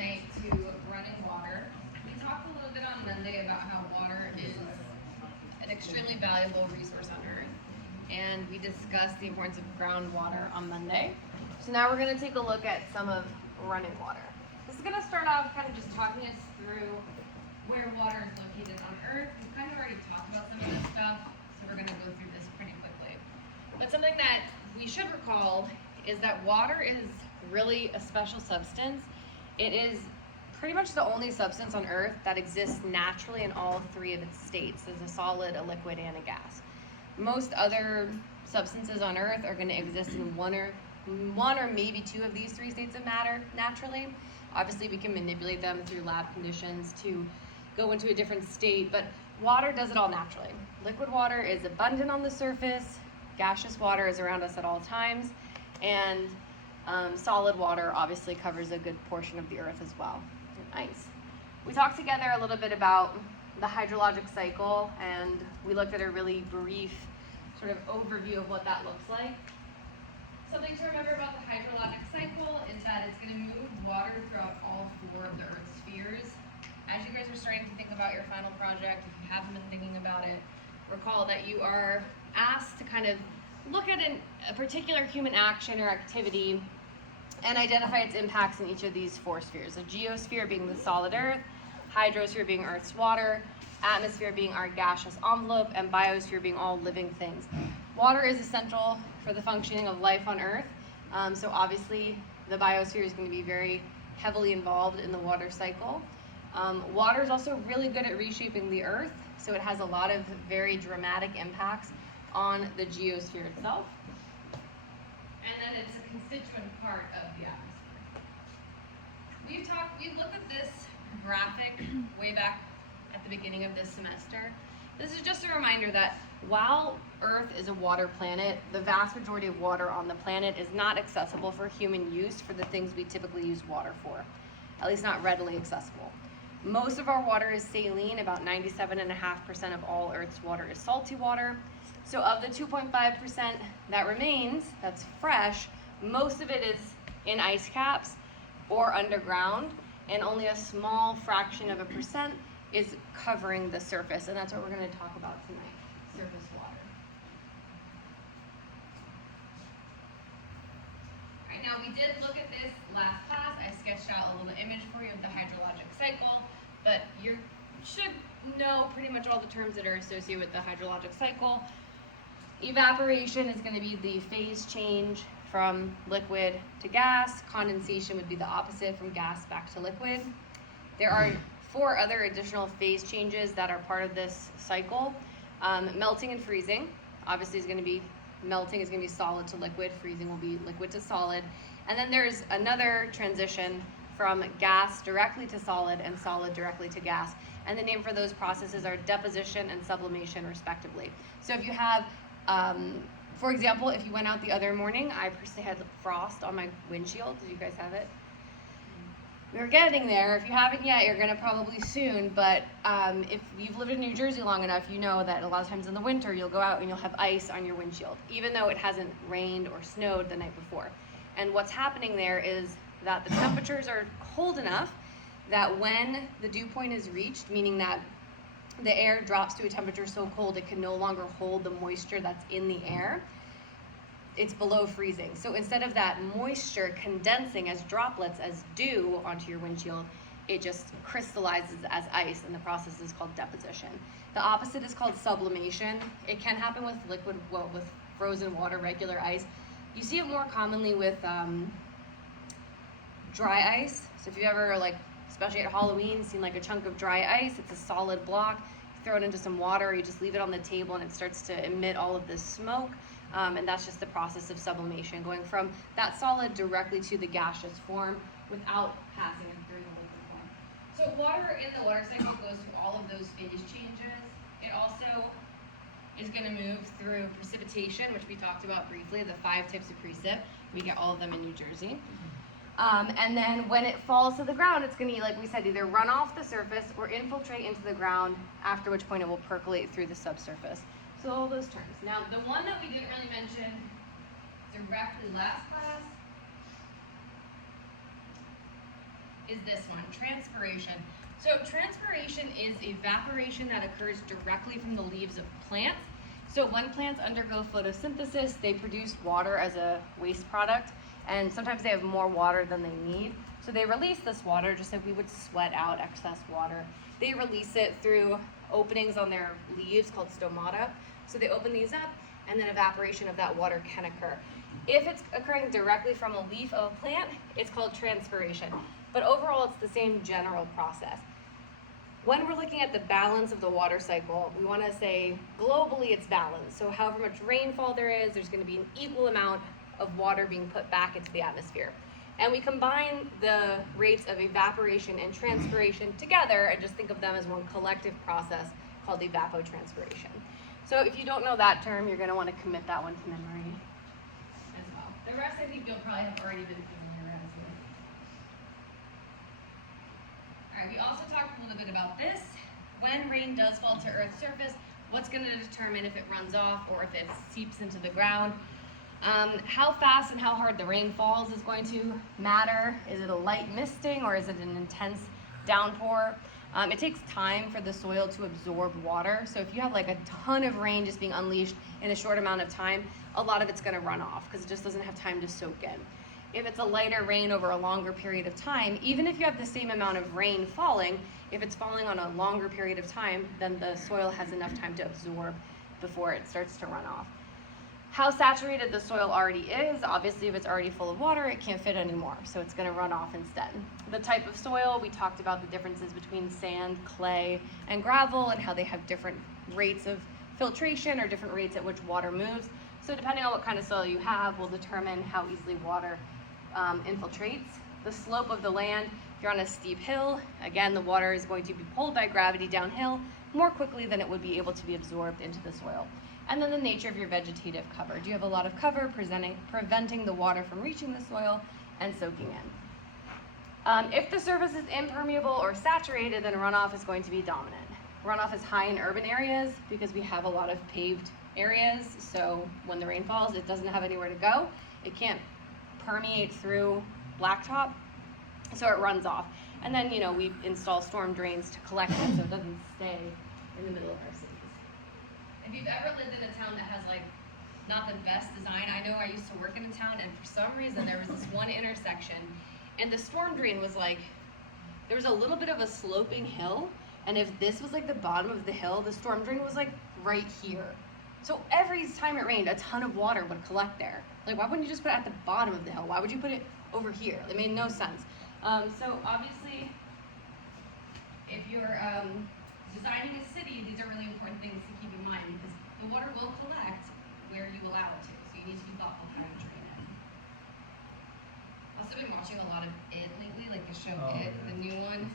tonight to running water. We talked a little bit on Monday about how water is an extremely valuable resource on Earth, and we discussed the importance of groundwater on Monday. So now we're going to take a look at some of running water. This is going to start off kind of just talking us through where water is located on Earth. We've kind of already talked about some of this stuff, so we're going to go through this pretty quickly. But something that we should recall is that water is really a special substance. It is pretty much the only substance on Earth that exists naturally in all three of its states, as a solid, a liquid, and a gas. Most other substances on Earth are going to exist in one or maybe two of these three states of matter naturally. Obviously, we can manipulate them through lab conditions to go into a different state, but water does it all naturally. Liquid water is abundant on the surface, gaseous water is around us at all times, and solid water obviously covers a good portion of the Earth as well, and ice. We talked together a little bit about the hydrologic cycle, and we looked at a really brief sort of overview of what that looks like. Something to remember about the hydrologic cycle is that it's going to move water throughout all four of the Earth's spheres. As you guys are starting to think about your final project, if you haven't been thinking about it, recall that you are asked to kind of look at a particular human action or activity and identify its impacts in each of these four spheres. A geosphere being the solid Earth, hydrosphere being Earth's water, atmosphere being our gaseous envelope, and biosphere being all living things. Water is essential for the functioning of life on Earth, so obviously the biosphere is going to be very heavily involved in the water cycle. Water is also really good at reshaping the Earth, so it has a lot of very dramatic impacts on the geosphere itself. And then it's a constituent part of the atmosphere. We've looked at this graphic way back at the beginning of this semester. This is just a reminder that while Earth is a water planet, the vast majority of water on the planet is not accessible for human use for the things we typically use water for, at least not readily accessible. Most of our water is saline. About 97.5% of all Earth's water is salty water. So of the 2.5% that remains, that's fresh, most of it is in ice caps or underground, and only a small fraction of a percent is covering the surface, and that's what we're going to talk about tonight, surface water. All right, now we did look at this last class. I sketched out a little image for you of the hydrologic cycle, but you should know pretty much all the terms that are associated with the hydrologic cycle. Evaporation is going to be the phase change from liquid to gas. Condensation would be the opposite, from gas back to liquid. There are 4 other additional phase changes that are part of this cycle. Melting and freezing. Obviously is going to be, melting is going to be solid to liquid, freezing will be liquid to solid. And then there's another transition from gas directly to solid and solid directly to gas. And the name for those processes are deposition and sublimation respectively. So if you have, for example, if you went out the other morning, I personally had frost on my windshield. Did you guys have it? We're getting there. If you haven't yet, you're going to probably soon, but if you've lived in New Jersey long enough, you know that a lot of times in the winter you'll go out and you'll have ice on your windshield, even though it hasn't rained or snowed the night before. And what's happening there is that the temperatures are cold enough that when the dew point is reached, meaning that the air drops to a temperature so cold it can no longer hold the moisture that's in the air, it's below freezing. So instead of that moisture condensing as droplets, as dew onto your windshield, it just crystallizes as ice, and the process is called deposition. The opposite is called sublimation. It can happen with liquid, well, with frozen water, regular ice. You see it more commonly with dry ice. So if you ever, like, especially at Halloween, seen like a chunk of dry ice, it's a solid block, you throw it into some water, you just leave it on the table and it starts to emit all of this smoke. And that's just the process of sublimation, going from that solid directly to the gaseous form without passing it through the liquid form. So water in the water cycle goes through all of those phase changes. It also is going to move through precipitation, which we talked about briefly, the 5 types of precip. We get all of them in New Jersey. And then when it falls to the ground, it's going to, like we said, either run off the surface or infiltrate into the ground, after which point it will percolate through the subsurface. So all those terms. Now, the one that we didn't really mention directly last class is this one, transpiration. So transpiration is evaporation that occurs directly from the leaves of plants. So when plants undergo photosynthesis, they produce water as a waste product, and sometimes they have more water than they need. So they release this water just like we would sweat out excess water. They release it through openings on their leaves called stomata. So they open these up, and then evaporation of that water can occur. If it's occurring directly from a leaf of a plant, it's called transpiration. But overall, it's the same general process. When we're looking at the balance of the water cycle, we want to say globally it's balanced. So however much rainfall there is, there's going to be an equal amount of water being put back into the atmosphere. And we combine the rates of evaporation and transpiration together and just think of them as one collective process called evapotranspiration. So if you don't know that term, you're going to want to commit that one to memory as well. The rest I think you'll probably have already been familiarized with. All right, we also talked a little bit about this. When rain does fall to Earth's surface, what's going to determine if it runs off or if it seeps into the ground? How fast and how hard the rain falls is going to matter. Is it a light misting or is it an intense downpour? It takes time for the soil to absorb water. So if you have like a ton of rain just being unleashed in a short amount of time, a lot of it's going to run off because it just doesn't have time to soak in. If it's a lighter rain over a longer period of time, even if you have the same amount of rain falling, if it's falling on a longer period of time, then the soil has enough time to absorb before it starts to run off. How saturated the soil already is, obviously if it's already full of water, it can't fit anymore, so it's going to run off instead. The type of soil, we talked about the differences between sand, clay, and gravel and how they have different rates of filtration or different rates at which water moves. So depending on what kind of soil you have will determine how easily water infiltrates. The slope of the land, if you're on a steep hill, again the water is going to be pulled by gravity downhill more quickly than it would be able to be absorbed into the soil. And then the nature of your vegetative cover. Do you have a lot of cover preventing the water from reaching the soil and soaking in? If the surface is impermeable or saturated, then runoff is going to be dominant. Runoff is high in urban areas because we have a lot of paved areas, so when the rain falls, it doesn't have anywhere to go. It can't permeate through blacktop, so it runs off. And then, we install storm drains to collect it so it doesn't stay in the middle of our cities. If you've ever lived in a town that has not the best design, I know I used to work in a town and for some reason there was this one intersection and the storm drain was there was a little bit of a sloping hill, and if this was the bottom of the hill, the storm drain was right here. So every time it rained, a ton of water would collect there. Why wouldn't you just put it at the bottom of the hill? Why would you put it over here? It made no sense. So obviously, if you're designing a city, these are really important things to keep in mind because the water will collect where you allow it to. So you need to be thoughtful how you drain it. Also been watching a lot of It lately, the show It, the new one.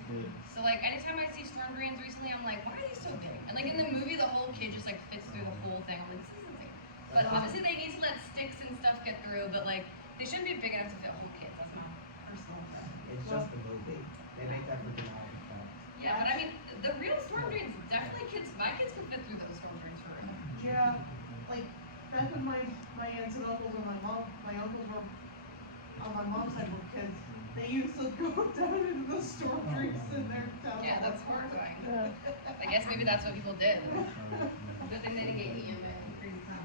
So anytime I see storm drains recently, I'm like, why are these so big? And in the movie, the whole kid just fits through the whole thing. I'm like, this isn't big. But obviously they need to let sticks and stuff get through, but they shouldn't be big enough to fit whole kids. That's my personal opinion. It's just the movie. They make that looking out. Yeah, but I mean, the real storm drains, definitely my kids could fit through those storm drains for real. Yeah, back when my aunts and uncles and my uncles were on my mom's side were kids, they used to go down into the storm drains in their town. Yeah, that's horrifying. I guess maybe that's what people did. Good thing they didn't get eaten by a crazy cow.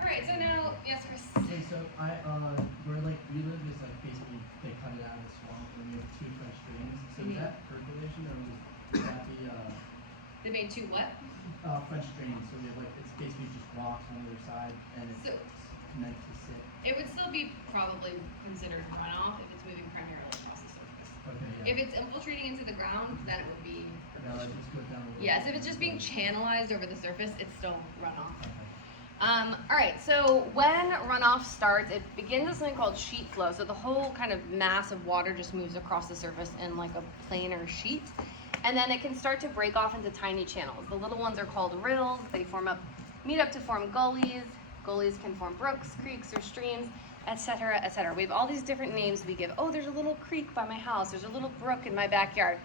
Alright, so now, yes, Chris. Okay, so where we live is basically they cut it out of the swamp and we have 2 French drains. So is that percolation or would that be They made 2 what? French drains? So we have it's basically just rocks on the other side and it's meant to sit. It would still be probably considered runoff if it's moving primarily across the surface. Okay, yeah. If it's infiltrating into the ground, then it would be percolation. Just goes down a little Yes, if it's just being channelized over the surface, it's still runoff. All right, so when runoff starts, it begins with something called sheet flow. So the whole kind of mass of water just moves across the surface in a planar sheet. And then it can start to break off into tiny channels. The little ones are called rills. They meet up to form gullies. Gullies can form brooks, creeks, or streams, etc., etc. We have all these different names we give. Oh, there's a little creek by my house. There's a little brook in my backyard.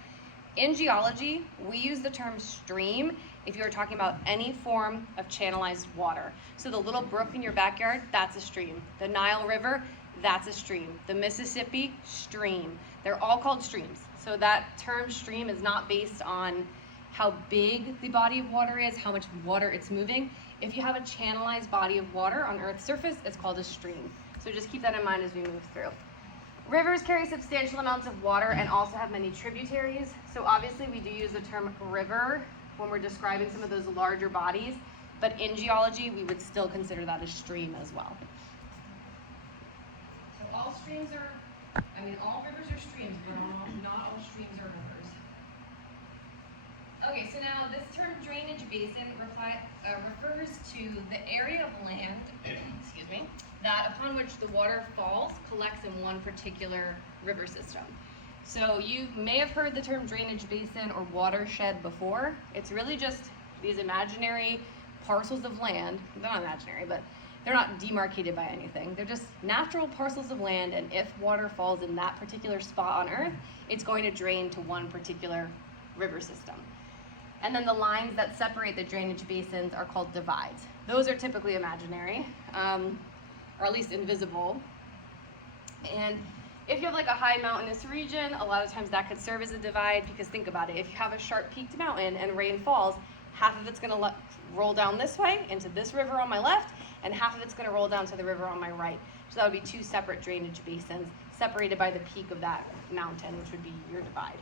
In geology, we use the term stream if you're talking about any form of channelized water. So the little brook in your backyard, that's a stream. The Nile River, that's a stream. The Mississippi, stream. They're all called streams. So that term stream is not based on how big the body of water is, how much water it's moving. If you have a channelized body of water on Earth's surface, it's called a stream. So just keep that in mind as we move through. Rivers carry substantial amounts of water and also have many tributaries. So obviously we do use the term river when we're describing some of those larger bodies, but in geology we would still consider that a stream as well. So all streams are, all rivers are streams, but not all streams are rivers. Okay, so now this term drainage basin refers to the area of land, excuse me, that upon which the water falls collects in one particular river system. So you may have heard the term drainage basin or watershed before. It's really just these imaginary parcels of land. They're not imaginary, but they're not demarcated by anything. They're just natural parcels of land, and if water falls in that particular spot on Earth, it's going to drain to one particular river system. And then the lines that separate the drainage basins are called divides. Those are typically imaginary, or at least invisible. And if you have like a high mountainous region, a lot of times that could serve as a divide, because think about it, if you have a sharp peaked mountain and rain falls, half of it's gonna roll down this way into this river on my left, and half of it's gonna roll down to the river on my right. So that would be two separate drainage basins separated by the peak of that mountain, which would be your divide.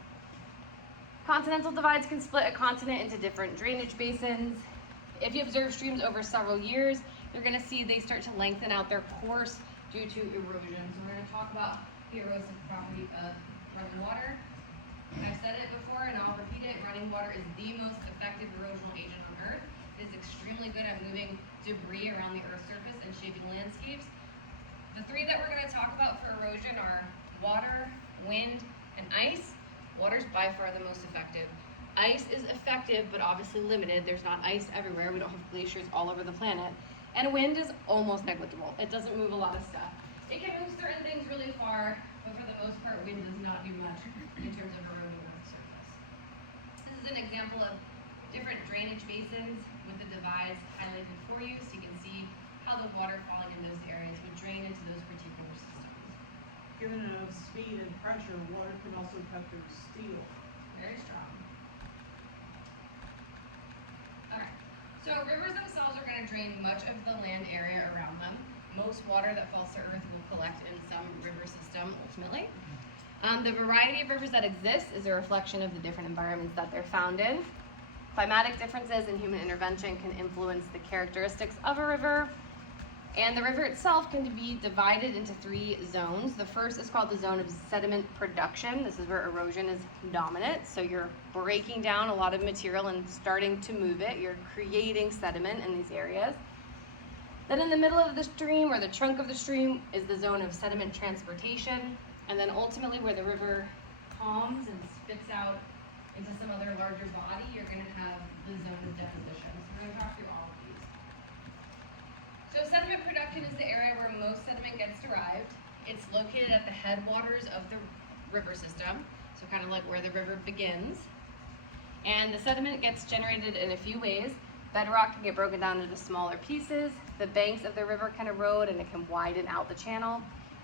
Continental divides can split a continent into different drainage basins. If you observe streams over several years, you're gonna see they start to lengthen out their course due to erosion. So we're gonna talk about the erosive property of running water. I've said it before and I'll repeat it, running water is the most effective erosional agent on Earth. It is extremely good at moving debris around the Earth's surface and shaping landscapes. The three that we're gonna talk about for erosion are water, wind, and ice. Water's by far the most effective. Ice is effective, but obviously limited. There's not ice everywhere. We don't have glaciers all over the planet. And wind is almost negligible. It doesn't move a lot of stuff. It can move certain things really far, but for the most part, wind does not do much in terms of eroding Earth's surface. This is an example of different drainage basins with the divides highlighted for you, so you can see how the water falling in those areas would drain into those particular systems. Given enough speed and pressure, water can also cut through steel. Very strong. Alright, so rivers themselves are going to drain much of the land area around them. Most water that falls to Earth will collect in some river system ultimately. The variety of rivers that exist is a reflection of the different environments that they're found in. Climatic differences and human intervention can influence the characteristics of a river. And the river itself can be divided into three zones. The first is called the zone of sediment production. This is where erosion is dominant. So you're breaking down a lot of material and starting to move it. You're creating sediment in these areas. Then in the middle of the stream, or the trunk of the stream, is the zone of sediment transportation. And then ultimately where the river calms and spits out into some other larger body, you're gonna have the zone of deposition. So we're gonna talk through all of these. So sediment production is the area where most sediment gets derived. It's located at the headwaters of the river system, so kind of like where the river begins. And the sediment gets generated in a few ways. Bedrock can get broken down into smaller pieces. The banks of the river can erode and it can widen out the channel.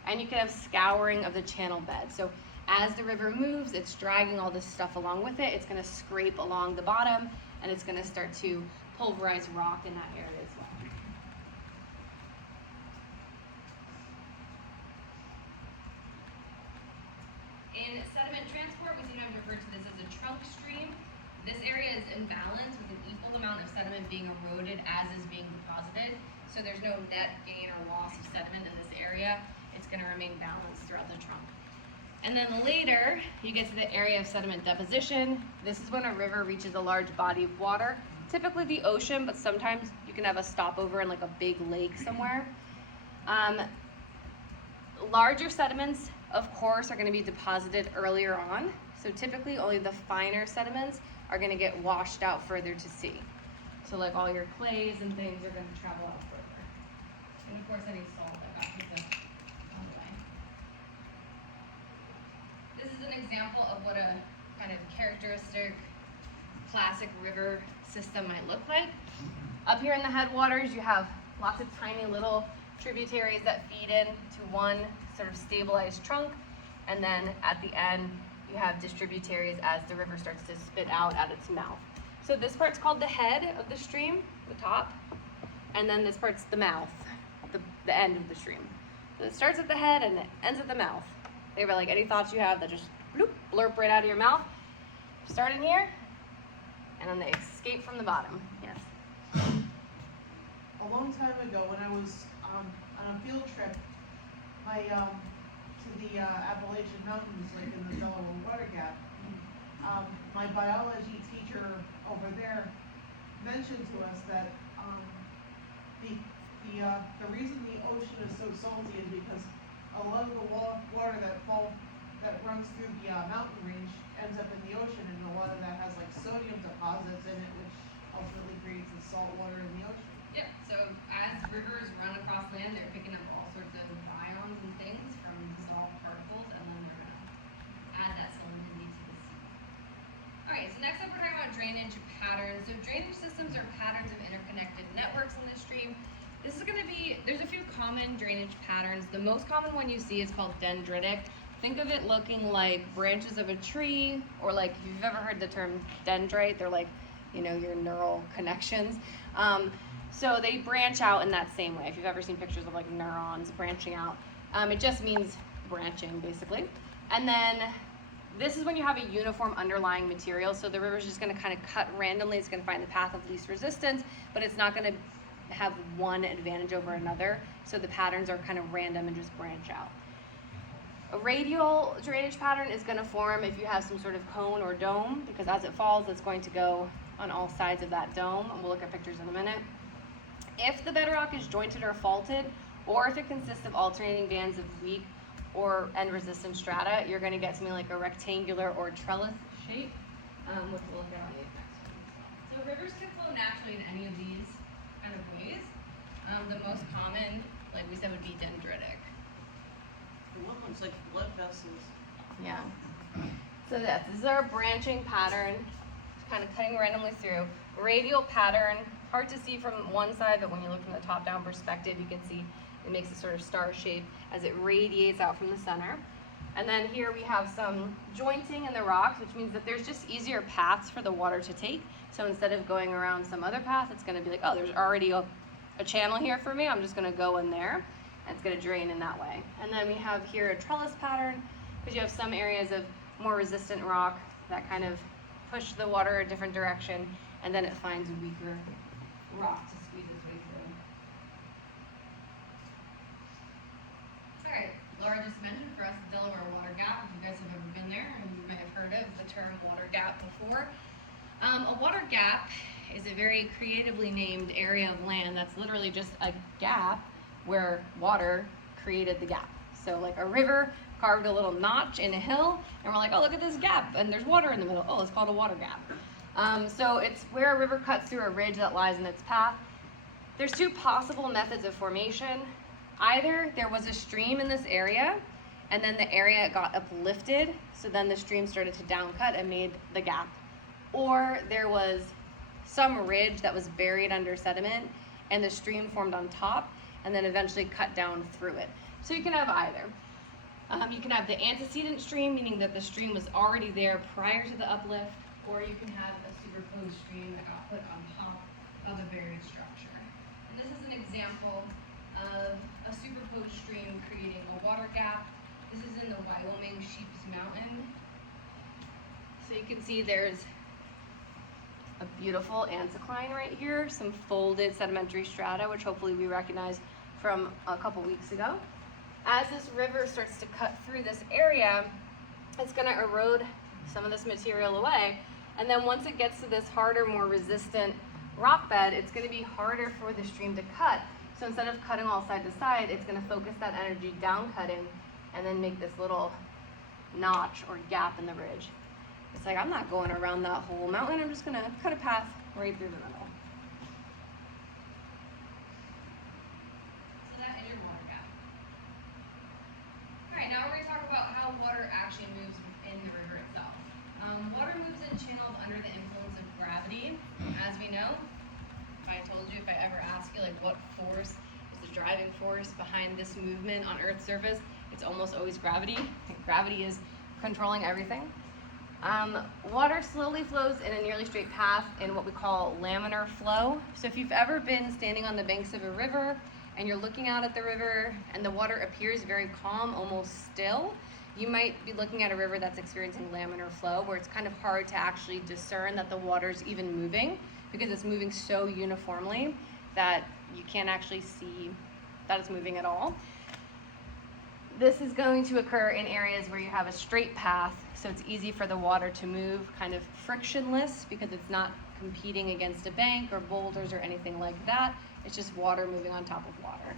And you can have scouring of the channel bed. So as the river moves, it's dragging all this stuff along with it. It's gonna scrape along the bottom and it's gonna start to pulverize rock in that area as well. In sediment transport, we sometimes refer to this as a trunk stream. This area is in balance with an equal amount of sediment being eroded as is being deposited. So there's no net gain or loss of sediment in this area. It's going to remain balanced throughout the trunk. And then later, you get to the area of sediment deposition. This is when a river reaches a large body of water, typically the ocean, but sometimes you can have a stopover in like a big lake somewhere. Larger sediments, of course, are going to be deposited earlier on. So typically only the finer sediments are going to get washed out further to sea. So like all your clays and things are going to travel out further. And of course any salt that got picked up on the way. This is an example of what a kind of characteristic classic river system might look like. Up here in the headwaters, you have lots of tiny little tributaries that feed in to one sort of stabilized trunk, and then at the end, you have distributaries as the river starts to spit out at its mouth. So this part's called the head of the stream, the top, and then this part's the mouth, the end of the stream. So it starts at the head and it ends at the mouth. Think about like any thoughts you have that just bloop, blurp right out of your mouth. Start in here, and then they escape from the bottom. Yes. A long time ago, when I was on a field trip, to the Appalachian Mountains, like in the Delaware Water Gap, my biology teacher over there mentioned to us that the reason the ocean is so salty is because a lot of the water that runs through the mountain range ends up in the ocean, and a lot of that has like sodium deposits in it, which ultimately creates the salt water in the ocean. Yeah, so as rivers run across land, they're picking up all sorts of ions and things from dissolved particles, and then they're going to add that salinity to the sea. Alright, so next up we're talking about drainage patterns. So drainage systems are patterns of interconnected networks in the stream. This is going to be, there's a few common drainage patterns. The most common one you see is called dendritic. Think of it looking like branches of a tree, or like if you've ever heard the term dendrite, they're like, you know, your neural connections. So they branch out in that same way. If you've ever seen pictures of like neurons branching out, it just means branching basically. And then this is when you have a uniform underlying material. So the river's just going to kind of cut randomly. It's going to find the path of least resistance, but it's not going to have one advantage over another. So the patterns are kind of random and just branch out. A radial drainage pattern is going to form if you have some sort of cone or dome, because as it falls, it's going to go on all sides of that dome. And we'll look at pictures in a minute. If the bedrock is jointed or faulted, or if it consists of alternating bands of weak or end resistant strata, you're going to get something like a rectangular or trellis shape, which we'll look at on these next ones. So rivers can flow naturally in any of these kind of ways. The most common, like we said, would be dendritic. The one looks like blood vessels. Yeah. So this is our branching pattern, kind of cutting randomly through. Radial pattern, hard to see from one side, but when you look from the top-down perspective, you can see it makes a sort of star shape as it radiates out from the center. And then here we have some jointing in the rocks, which means that there's just easier paths for the water to take. So instead of going around some other path, it's going to be like, oh, there's already a channel here for me. I'm just going to go in there, and it's going to drain in that way. And then we have here a trellis pattern, because you have some areas of more resistant rock that kind of push the water a different direction, and then it finds a weaker rock to squeeze its way through. Alright, Laura just mentioned for us the Delaware Water Gap. If you guys have ever been there, and you may have heard of the term water gap before. A water gap is a very creatively named area of land that's literally just a gap where water created the gap. So like a river carved a little notch in a hill, and we're like, oh, look at this gap, and there's water in the middle. Oh, it's called a water gap. So it's where a river cuts through a ridge that lies in its path. There's two possible methods of formation. Either there was a stream in this area, and then the area got uplifted, so then the stream started to downcut and made the gap. Or there was some ridge that was buried under sediment, and the stream formed on top, and then eventually cut down through it. So you can have either. You can have the antecedent stream, meaning that the stream was already there prior to the uplift, or you can have a superposed stream that got put on top of a buried structure. And this is an example of a superposed stream creating a water gap. This is in the Wyoming Sheep's Mountain. So you can see there's a beautiful anticline right here, some folded sedimentary strata, which hopefully we recognize from a couple weeks ago. As this river starts to cut through this area, it's going to erode some of this material away. And then once it gets to this harder, more resistant rock bed, it's going to be harder for the stream to cut. So instead of cutting all side to side, it's going to focus that energy down cutting and then make this little notch or gap in the ridge. It's like, I'm not going around that whole mountain. I'm just going to cut a path right through the middle. So that is your water gap. All right, now we're going to talk about how water actually moves in the river itself. Water moves in channels under the influence of gravity. As we know, if I told you, if I ever ask you, like, what force is the driving force behind this movement on Earth's surface, it's almost always gravity. Gravity is controlling everything. Water slowly flows in a nearly straight path in what we call laminar flow. So if you've ever been standing on the banks of a river and you're looking out at the river and the water appears very calm, almost still, you might be looking at a river that's experiencing laminar flow, where it's kind of hard to actually discern that the water's even moving because it's moving so uniformly that you can't actually see that it's moving at all. This is going to occur in areas where you have a straight path, so it's easy for the water to move kind of frictionless because it's not competing against a bank or boulders or anything like that. It's just water moving on top of water.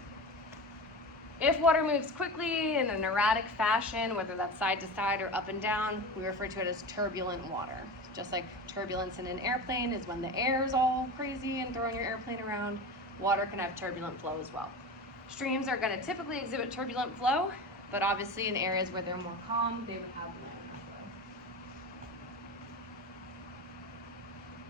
If water moves quickly in an erratic fashion, whether that's side to side or up and down, we refer to it as turbulent water. Just like turbulence in an airplane is when the air is all crazy and throwing your airplane around, water can have turbulent flow as well. Streams are going to typically exhibit turbulent flow, but obviously in areas where they're more calm, they would have laminar flow.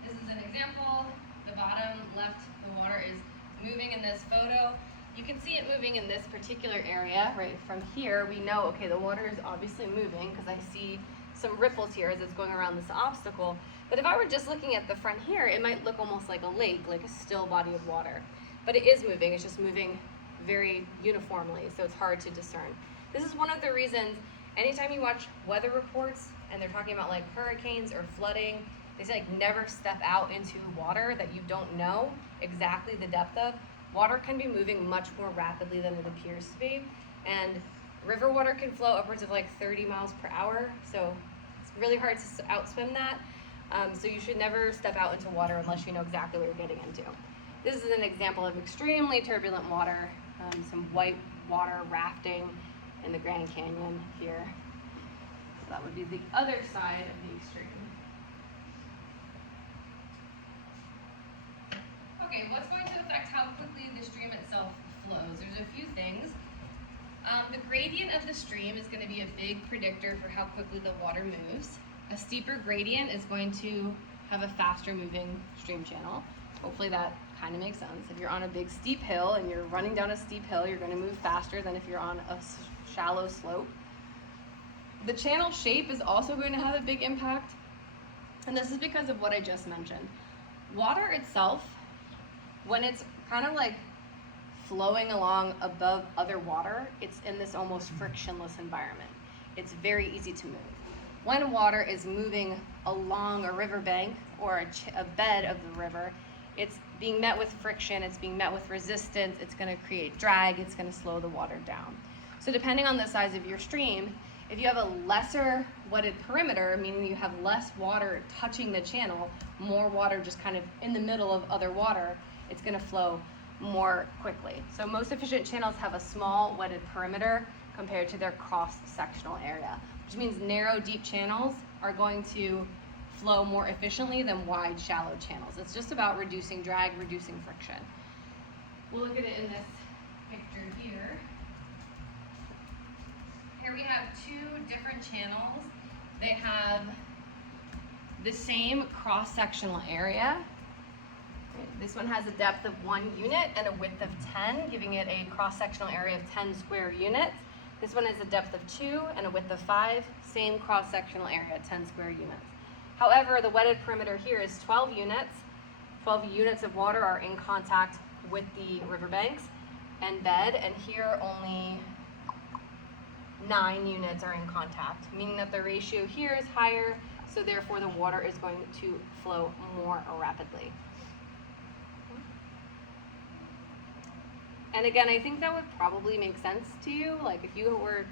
This is an example. The bottom left, the water is moving in this photo. You can see it moving in this particular area, right? From here, we know, okay, the water is obviously moving because I see some ripples here as it's going around this obstacle. But if I were just looking at the front here, it might look almost like a lake, like a still body of water. But it is moving, it's just moving very uniformly, so it's hard to discern. This is one of the reasons, anytime you watch weather reports and they're talking about like hurricanes or flooding, they say like never step out into water that you don't know exactly the depth of. Water can be moving much more rapidly than it appears to be, and river water can flow upwards of like 30 miles per hour, so it's really hard to outswim that. So you should never step out into water unless you know exactly what you're getting into. This is an example of extremely turbulent water, some white water rafting in the Grand Canyon here. So that would be the other side of the extreme. Okay, what's going to affect how quickly the stream itself flows? There's a few things. The gradient of the stream is going to be a big predictor for how quickly the water moves. A steeper gradient is going to have a faster moving stream channel. Hopefully that kind of makes sense. If you're on a big steep hill and you're running down a steep hill, you're going to move faster than if you're on a shallow slope. The channel shape is also going to have a big impact, and this is because of what I just mentioned. Water itself, when it's kind of like flowing along above other water, it's in this almost frictionless environment. It's very easy to move. When water is moving along a riverbank or a bed of the river, it's being met with friction, it's being met with resistance, it's going to create drag, it's going to slow the water down. So depending on the size of your stream, if you have a lesser wetted perimeter, meaning you have less water touching the channel, more water just kind of in the middle of other water, it's going to flow more quickly. So most efficient channels have a small wetted perimeter compared to their cross-sectional area, which means narrow, deep channels are going to flow more efficiently than wide, shallow channels. It's just about reducing drag, reducing friction. We'll look at it in this picture here. Here we have two different channels. They have the same cross-sectional area. This one has a depth of 1 unit and a width of 10, giving it a cross-sectional area of 10 square units. This one has a depth of 2 and a width of 5, same cross-sectional area, 10 square units. However, the wetted perimeter here is 12 units. 12 units of water are in contact with the riverbanks and bed, and here only 9 units are in contact, meaning that the ratio here is higher, so therefore the water is going to flow more rapidly. And again, I think that would probably make sense to you. Like if you were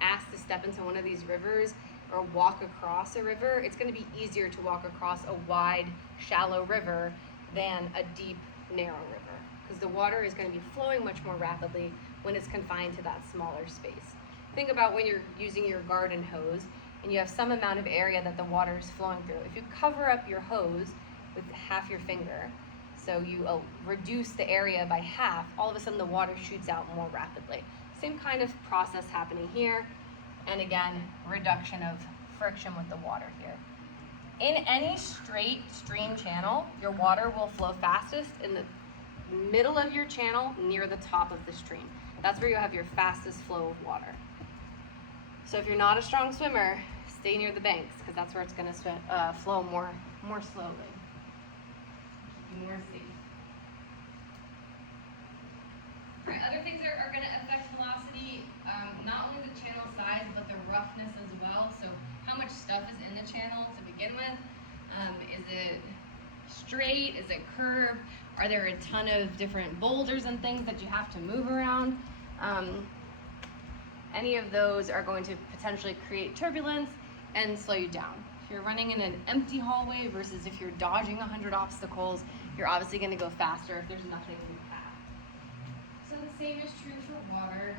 asked to step into one of these rivers or walk across a river, it's going to be easier to walk across a wide, shallow river than a deep, narrow river, because the water is going to be flowing much more rapidly when it's confined to that smaller space. Think about when you're using your garden hose and you have some amount of area that the water is flowing through. If you cover up your hose with half your finger, so you reduce the area by half, all of a sudden the water shoots out more rapidly. Same kind of process happening here, and again, reduction of friction with the water here. In any straight stream channel, your water will flow fastest in the middle of your channel near the top of the stream. That's where you have your fastest flow of water. So if you're not a strong swimmer, stay near the banks because that's where it's going to flow more slowly. Be more safe. All right, other things are going to affect velocity, not only the channel size, but the roughness as well. So how much stuff is in the channel to begin with? Is it straight? Is it curved? Are there a ton of different boulders and things that you have to move around? Any of those are going to potentially create turbulence and slow you down. If you're running in an empty hallway versus if you're dodging 100 obstacles, you're obviously going to go faster if there's nothing in your path. So the same is true for water.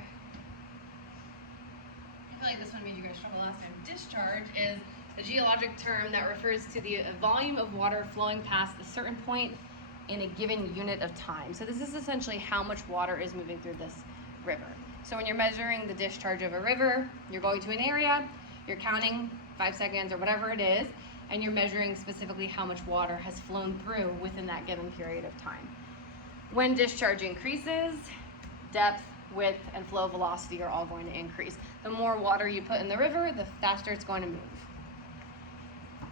I feel like this one made you guys struggle last time. Discharge is a geologic term that refers to the volume of water flowing past a certain point in a given unit of time. So this is essentially how much water is moving through this river. So when you're measuring the discharge of a river, you're going to an area, you're counting 5 seconds or whatever it is, and you're measuring specifically how much water has flown through within that given period of time. When discharge increases, depth, width, and flow velocity are all going to increase. The more water you put in the river, the faster it's going to move.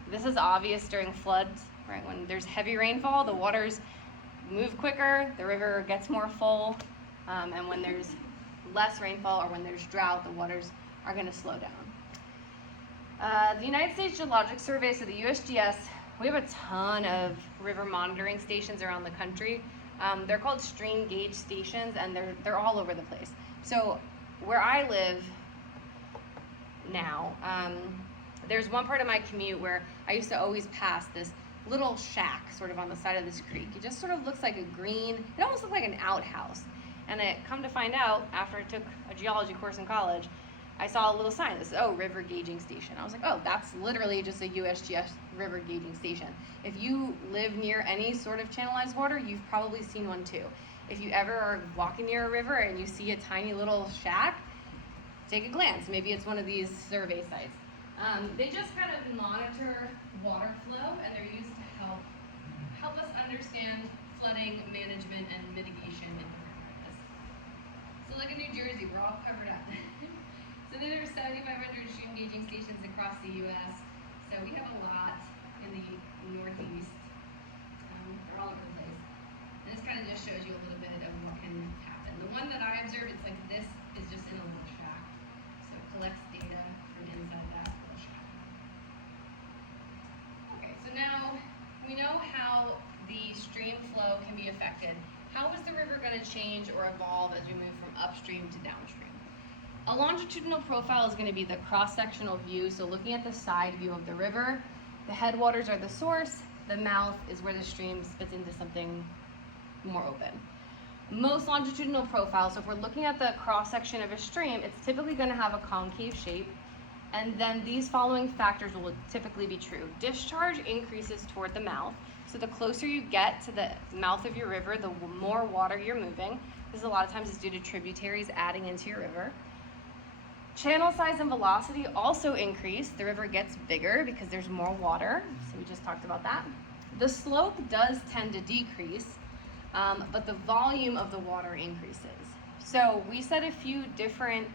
This is obvious during floods, right? When there's heavy rainfall, the waters move quicker, the river gets more full, and when there's less rainfall or when there's drought, the waters are going to slow down. The United States Geologic Survey, so the USGS, we have a ton of river monitoring stations around the country. They're called stream gauge stations, and they're all over the place. So where I live now, there's one part of my commute where I used to always pass this little shack sort of on the side of this creek. It just sort of looks like a green, it almost looked like an outhouse. And I come to find out, after I took a geology course in college, I saw a little sign that says, oh, river gauging station. I was like, oh, that's literally just a USGS river gauging station. If you live near any sort of channelized water, you've probably seen one too. If you ever are walking near a river and you see a tiny little shack, take a glance. Maybe it's one of these survey sites. They just kind of monitor water flow, and they're used to help us understand flooding, management, and mitigation in different areas. So like in New Jersey, we're all covered up. So there are 7,500 stream gauging stations across the U.S. So we have a lot in the Northeast. They're all over the place. And this kind of just shows you a little bit of what can happen. The one that I observed, it's like this is just in a little shack. So it collects data from inside that little shack. Okay, so now we know how the stream flow can be affected. How is the river going to change or evolve as we move from upstream to downstream? A longitudinal profile is going to be the cross-sectional view, so looking at the side view of the river, the headwaters are the source, the mouth is where the stream spits into something more open. Most longitudinal profiles, so if we're looking at the cross-section of a stream, it's typically going to have a concave shape, and then these following factors will typically be true. Discharge increases toward the mouth, so the closer you get to the mouth of your river, the more water you're moving. This a lot of times is due to tributaries adding into your river. Channel size and velocity also increase. The river gets bigger because there's more water, so we just talked about that. The slope does tend to decrease, but the volume of the water increases. So we said a few different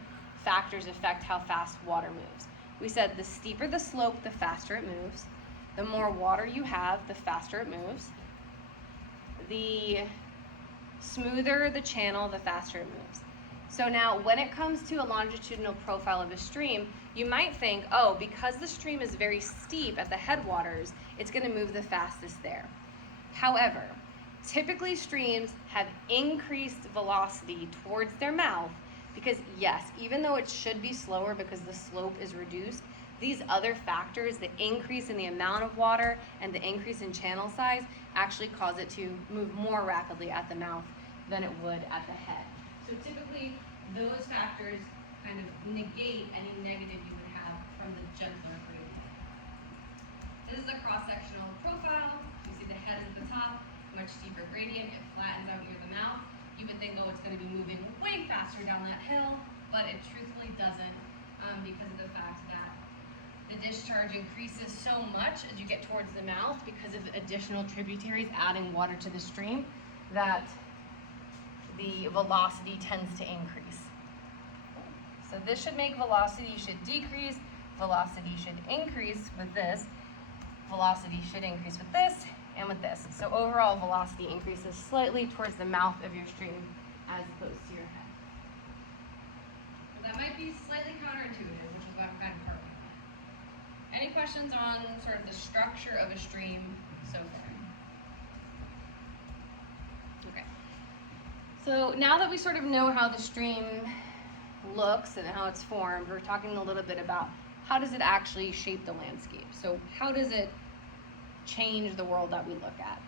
factors affect how fast water moves. We said the steeper the slope, the faster it moves. The more water you have, the faster it moves. The smoother the channel, the faster it moves. So now when it comes to a longitudinal profile of a stream, you might think, oh, because the stream is very steep at the headwaters, it's going to move the fastest there. However, typically streams have increased velocity towards their mouth because yes, even though it should be slower because the slope is reduced, these other factors, the increase in the amount of water and the increase in channel size, actually cause it to move more rapidly at the mouth than it would at the head. So typically, those factors kind of negate any negative you would have from the gentler gradient. This is a cross-sectional profile. You see the head is at the top, much steeper gradient. It flattens out near the mouth. You would think, oh, it's going to be moving way faster down that hill, but it truthfully doesn't because of the fact that the discharge increases so much as you get towards the mouth because of additional tributaries adding water to the stream that the velocity tends to increase. So this should make velocity should decrease, velocity should increase with this, velocity should increase with this, and with this. So overall velocity increases slightly towards the mouth of your stream as opposed to your head. So that might be slightly counterintuitive, which is why I'm kind of harping on it. Any questions on sort of the structure of a stream so far? Okay. So now that we sort of know how the stream looks and how it's formed, we're talking a little bit about how does it actually shape the landscape. So how does it change the world that we look at?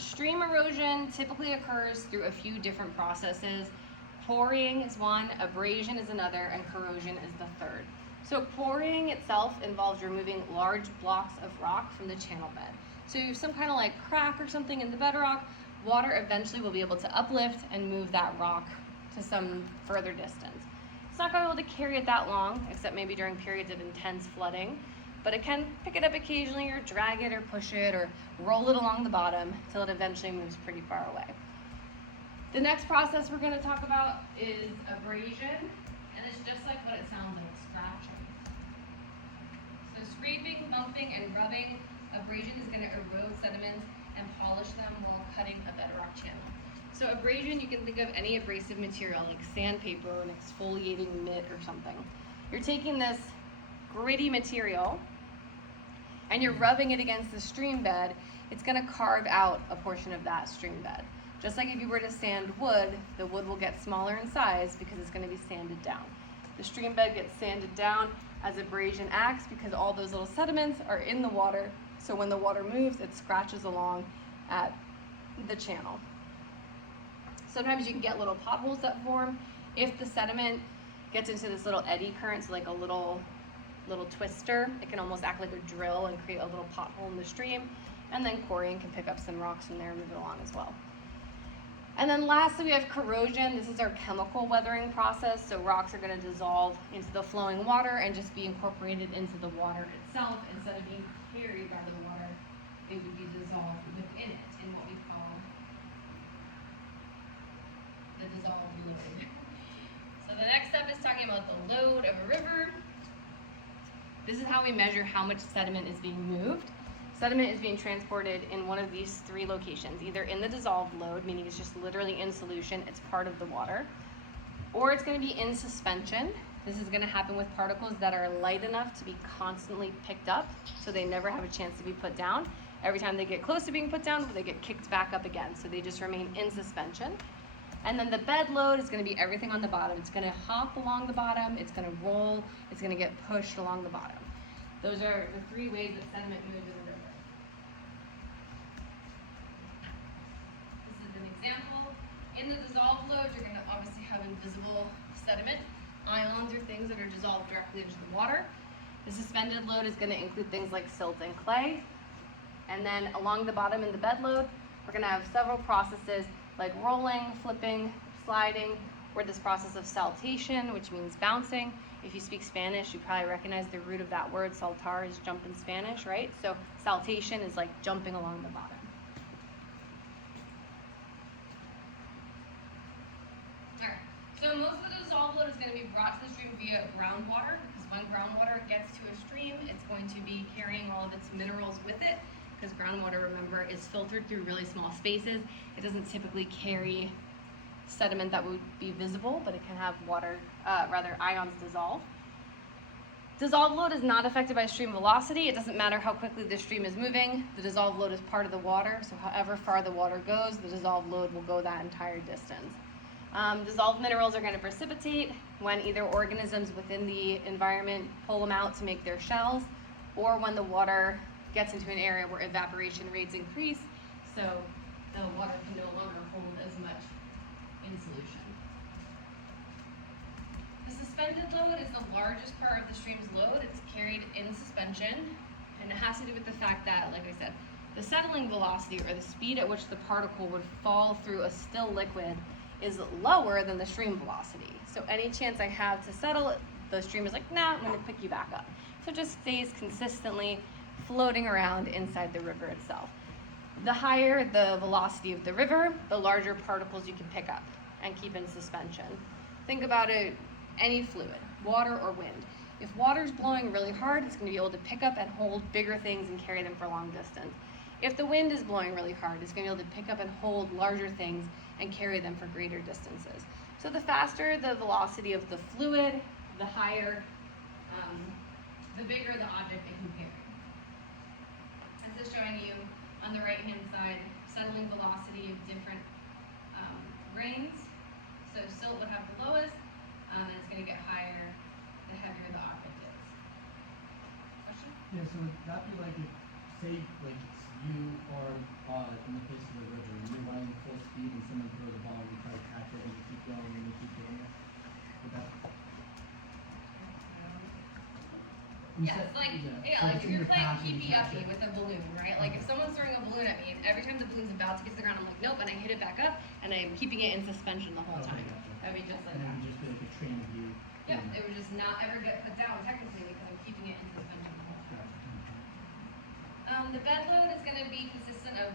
Stream erosion typically occurs through a few different processes. Quarrying is one, abrasion is another, and corrosion is the third. So quarrying itself involves removing large blocks of rock from the channel bed. So you have some kind of like crack or something in the bedrock, water eventually will be able to uplift and move that rock to some further distance. It's not going to be able to carry it that long, except maybe during periods of intense flooding, but it can pick it up occasionally or drag it or push it or roll it along the bottom till it eventually moves pretty far away. The next process we're going to talk about is abrasion, and it's just like what it sounds like, scratching. So scraping, bumping, and rubbing, abrasion is going to erode sediments and polish them while cutting a bedrock channel. So abrasion, you can think of any abrasive material like sandpaper or an exfoliating mitt or something. You're taking this gritty material and you're rubbing it against the stream bed. It's going to carve out a portion of that stream bed. Just like if you were to sand wood, the wood will get smaller in size because it's going to be sanded down. The stream bed gets sanded down as abrasion acts because all those little sediments are in the water. So when the water moves, it scratches along at the channel. Sometimes you can get little potholes that form. If the sediment gets into this little eddy current, so like a little twister, it can almost act like a drill and create a little pothole in the stream. And then quarrying can pick up some rocks from there and move it along as well. And then lastly, we have corrosion. This is our chemical weathering process. So rocks are going to dissolve into the flowing water and just be incorporated into the water itself. Instead of being carried by the water, they would be dissolved within it in what we call the dissolved load. So the next step is talking about the load of a river. This is how we measure how much sediment is being moved. Sediment is being transported in one of these three locations, either in the dissolved load, meaning it's just literally in solution, it's part of the water, or it's going to be in suspension. This is going to happen with particles that are light enough to be constantly picked up, so they never have a chance to be put down. Every time they get close to being put down, they get kicked back up again, so they just remain in suspension. And then the bed load is going to be everything on the bottom. It's going to hop along the bottom, it's going to roll, it's going to get pushed along the bottom. Those are the three ways that sediment moves in a river. This is an example. In the dissolved load, you're going to obviously have invisible sediment. Ions are things that are dissolved directly into the water. The suspended load is going to include things like silt and clay. And then along the bottom in the bed load, we're going to have several processes like rolling, flipping, sliding, or this process of saltation, which means bouncing. If you speak Spanish, you probably recognize the root of that word. Saltar is jump in Spanish, right? So saltation is like jumping along the bottom. All right, so most of the dissolved load is going to be brought to the stream via groundwater, because when groundwater gets to a stream, it's going to be carrying all of its minerals with it, because groundwater, remember, is filtered through really small spaces. It doesn't typically carry sediment that would be visible, but it can have ions dissolve. Dissolved load is not affected by stream velocity. It doesn't matter how quickly the stream is moving. The dissolved load is part of the water, so however far the water goes, the dissolved load will go that entire distance. Dissolved minerals are going to precipitate when either organisms within the environment pull them out to make their shells, or when the water gets into an area where evaporation rates increase, so the water can no longer hold as much in solution. The suspended load is the largest part of the stream's load. It's carried in suspension, and it has to do with the fact that, like I said, the settling velocity, or the speed at which the particle would fall through a still liquid, is lower than the stream velocity. So any chance I have to settle the stream is like, nah, I'm gonna pick you back up. So it just stays consistently floating around inside the river itself. The higher the velocity of the river, the larger particles you can pick up and keep in suspension. Think about it, any fluid, water or wind. If water's blowing really hard, it's going to be able to pick up and hold bigger things and carry them for long distance. If the wind is blowing really hard, it's going to be able to pick up and hold larger things and carry them for greater distances. So the faster the velocity of the fluid, the higher, the bigger the object it can carry. This is showing you on the right-hand side, settling velocity of different grains. So silt would have the lowest, and it's going to get higher the heavier the object is. Question? Yeah, so would that be like if, say, like it's you or in the case of the river, and you're running full speed and someone throws a ball and you try to catch it and you keep going and you keep doing it? Would that? You Yeah, said- it's like, yeah, yeah, so like it's if in you're your playing path and you keepy catch uppy it. with a balloon, right? Like if someone's throwing a balloon at me and every time the balloon's about to get to the ground, I'm like, nope, and I hit it back up and I'm keeping it in suspension the whole Okay, time. gotcha. That'd be just like And it that. would just be like a train of you. Yep, doing it would just not ever get put down technically because I'm keeping it in suspension the whole time. Gotcha. The bed load is going to be consistent of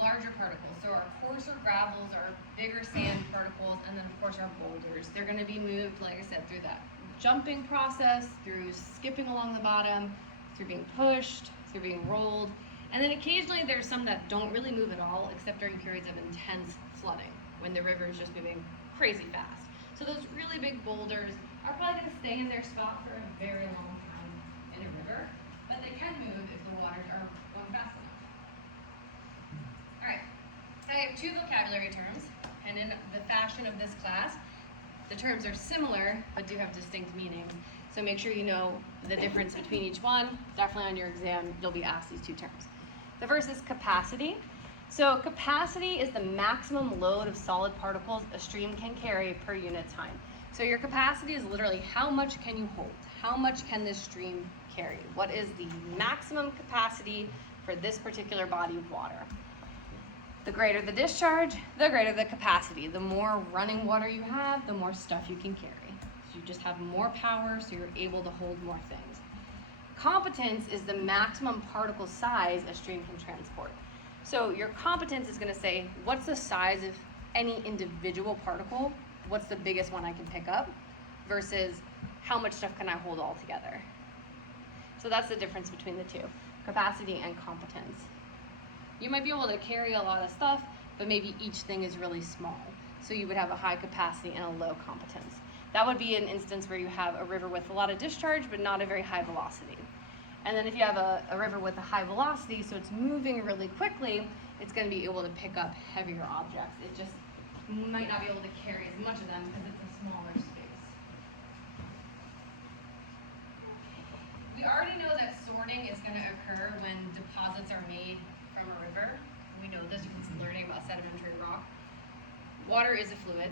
larger particles. So our coarser gravels, our bigger sand particles, and then of course our boulders. They're going to be moved, like I said, through that jumping process, through skipping along the bottom, through being pushed, through being rolled. And then occasionally there's some that don't really move at all except during periods of intense flooding when the river is just moving crazy fast. So those really big boulders are probably going to stay in their spot for a very long time in a river, but they can move if the waters are going fast enough. All right, so I have two vocabulary terms, and in the fashion of this class, the terms are similar but do have distinct meanings. So make sure you know the difference between each one. Definitely on your exam, you'll be asked these two terms. The first is capacity. So capacity is the maximum load of solid particles a stream can carry per unit time. So your capacity is literally how much can you hold? How much can this stream carry? What is the maximum capacity for this particular body of water? The greater the discharge, the greater the capacity. The more running water you have, the more stuff you can carry. So you just have more power, so you're able to hold more things. Competence is the maximum particle size a stream can transport. So your competence is going to say, what's the size of any individual particle? What's the biggest one I can pick up? Versus how much stuff can I hold all together? So that's the difference between the two, capacity and competence. You might be able to carry a lot of stuff, but maybe each thing is really small. So you would have a high capacity and a low competence. That would be an instance where you have a river with a lot of discharge, but not a very high velocity. And then if you have a river with a high velocity, so it's moving really quickly, it's going to be able to pick up heavier objects. It just might not be able to carry as much of them because it's a smaller space. We already know that sorting is going to occur when deposits are made from a river. We know this from learning about sedimentary rock. Water is a fluid,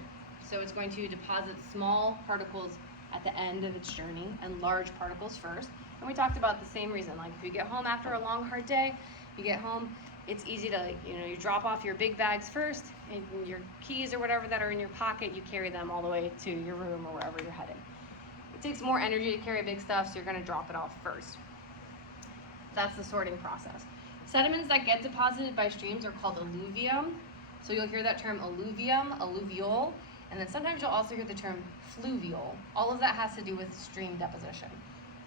so it's going to deposit small particles at the end of its journey and large particles first. And we talked about the same reason, like if you get home after a long hard day, you get home, it's easy to, you drop off your big bags first, and your keys or whatever that are in your pocket, you carry them all the way to your room or wherever you're headed. It takes more energy to carry big stuff, so you're going to drop it off first. That's the sorting process. Sediments that get deposited by streams are called alluvium. So you'll hear that term alluvium, alluvial, and then sometimes you'll also hear the term fluvial. All of that has to do with stream deposition.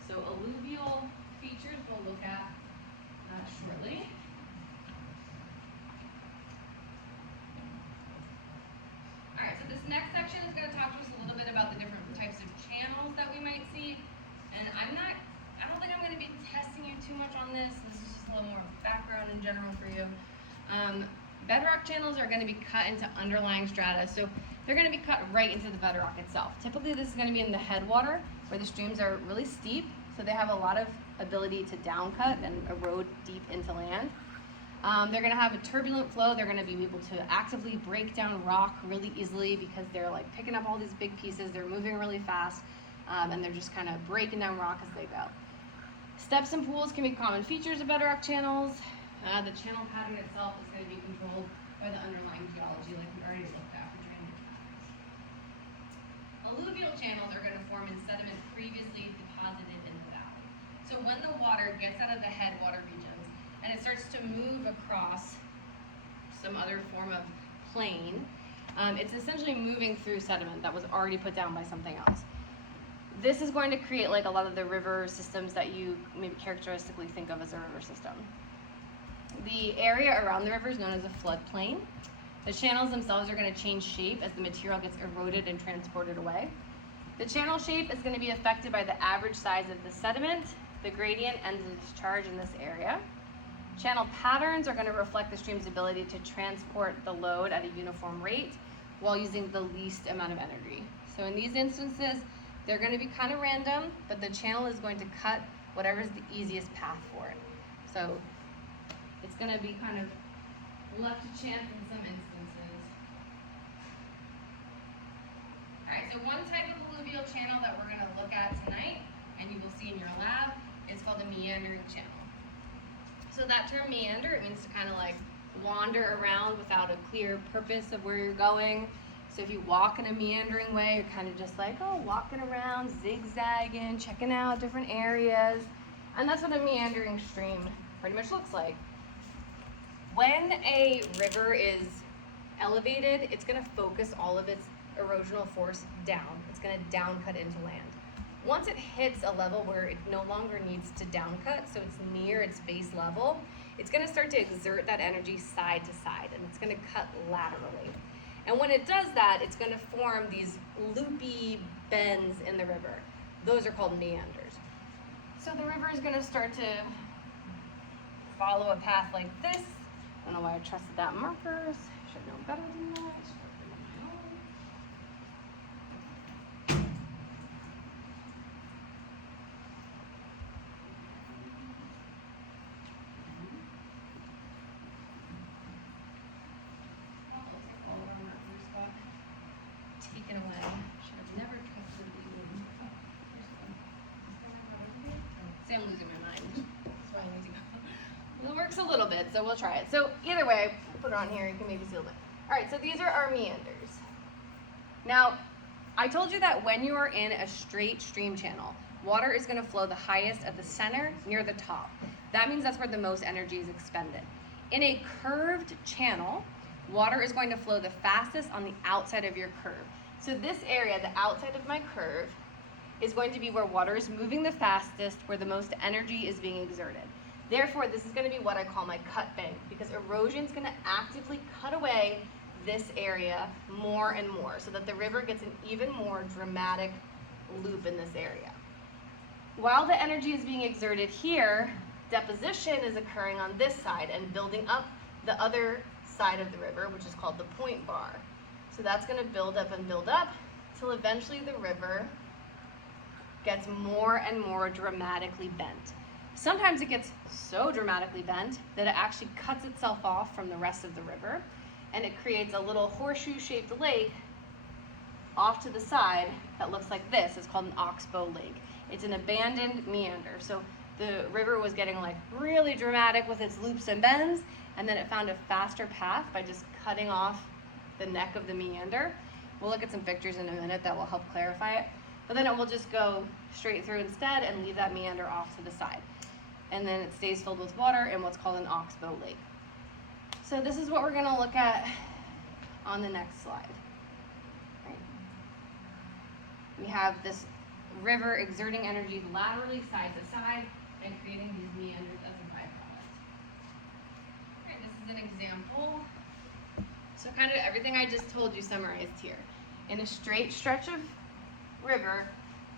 So alluvial features we'll look at shortly. All right, so this next section is going to talk to us a little bit about the different types of channels that we might see. And I don't think I'm going to be testing you too much on this. This is just a little more background in general for you. Bedrock channels are going to be cut into underlying strata. So they're going to be cut right into the bedrock itself. Typically this is going to be in the headwater where the streams are really steep. So they have a lot of ability to downcut and erode deep into land. They're going to have a turbulent flow. They're going to be able to actively break down rock really easily because they're like picking up all these big pieces. They're moving really fast, and they're just kind of breaking down rock as they go. Steps and pools can be common features of bedrock channels. The channel pattern itself is going to be controlled by the underlying geology like we already looked at for drainage patterns. Alluvial channels are going to form in sediment-free when the water gets out of the headwater regions and it starts to move across some other form of plain, it's essentially moving through sediment that was already put down by something else. This is going to create like a lot of the river systems that you maybe characteristically think of as a river system. The area around the river is known as a floodplain. The channels themselves are going to change shape as the material gets eroded and transported away. The channel shape is going to be affected by the average size of the sediment, the gradient, and the discharge in this area. Channel patterns are going to reflect the stream's ability to transport the load at a uniform rate while using the least amount of energy. So in these instances, they're going to be kind of random, but the channel is going to cut whatever's the easiest path for it. So it's going to be kind of left to chance in some instances. Alright, so one type of alluvial channel that we're going to look at tonight, and you will see in your lab, is called a meandering channel. So that term meander, it means to kind of like wander around without a clear purpose of where you're going. So if you walk in a meandering way, you're kind of just like, oh, walking around, zigzagging, checking out different areas. And that's what a meandering stream pretty much looks like. When a river is elevated, it's going to focus all of its erosional force down. It's going to downcut into land. Once it hits a level where it no longer needs to downcut, so it's near its base level, it's going to start to exert that energy side to side, and it's going to cut laterally. And when it does that, it's going to form these loopy bends in the river. Those are called meanders. So the river is going to start to follow a path like this. I don't know why I trusted that marker. Should know better than that. Taken away. Should have never trusted you. See, I'm losing my mind. That's why I'm losing it. Well, it works a little bit, so we'll try it. So either way, put it on here, you can maybe see a little bit. All right, so these are our meanders. Now, I told you that when you are in a straight stream channel, water is going to flow the highest at the center near the top. That means that's where the most energy is expended. In a curved channel, water is going to flow the fastest on the outside of your curve. So this area, the outside of my curve, is going to be where water is moving the fastest, where the most energy is being exerted. Therefore, this is going to be what I call my cut bank, because erosion is going to actively cut away this area more and more, so that the river gets an even more dramatic loop in this area. While the energy is being exerted here, deposition is occurring on this side and building up the other side of the river, which is called the point bar. So that's going to build up and build up till eventually the river gets more and more dramatically bent. Sometimes it gets so dramatically bent that it actually cuts itself off from the rest of the river, and it creates a little horseshoe-shaped lake off to the side that looks like this. It's called an oxbow lake. It's an abandoned meander. So the river was getting like really dramatic with its loops and bends, and then it found a faster path by just cutting off the neck of the meander. We'll look at some pictures in a minute that will help clarify it. But then it will just go straight through instead and leave that meander off to the side. And then it stays filled with water in what's called an oxbow lake. So this is what we're going to look at on the next slide. Right. We have this river exerting energy laterally side to side and creating these meanders as a byproduct. Right, this is an example. So kind of everything I just told you summarized here. In a straight stretch of river,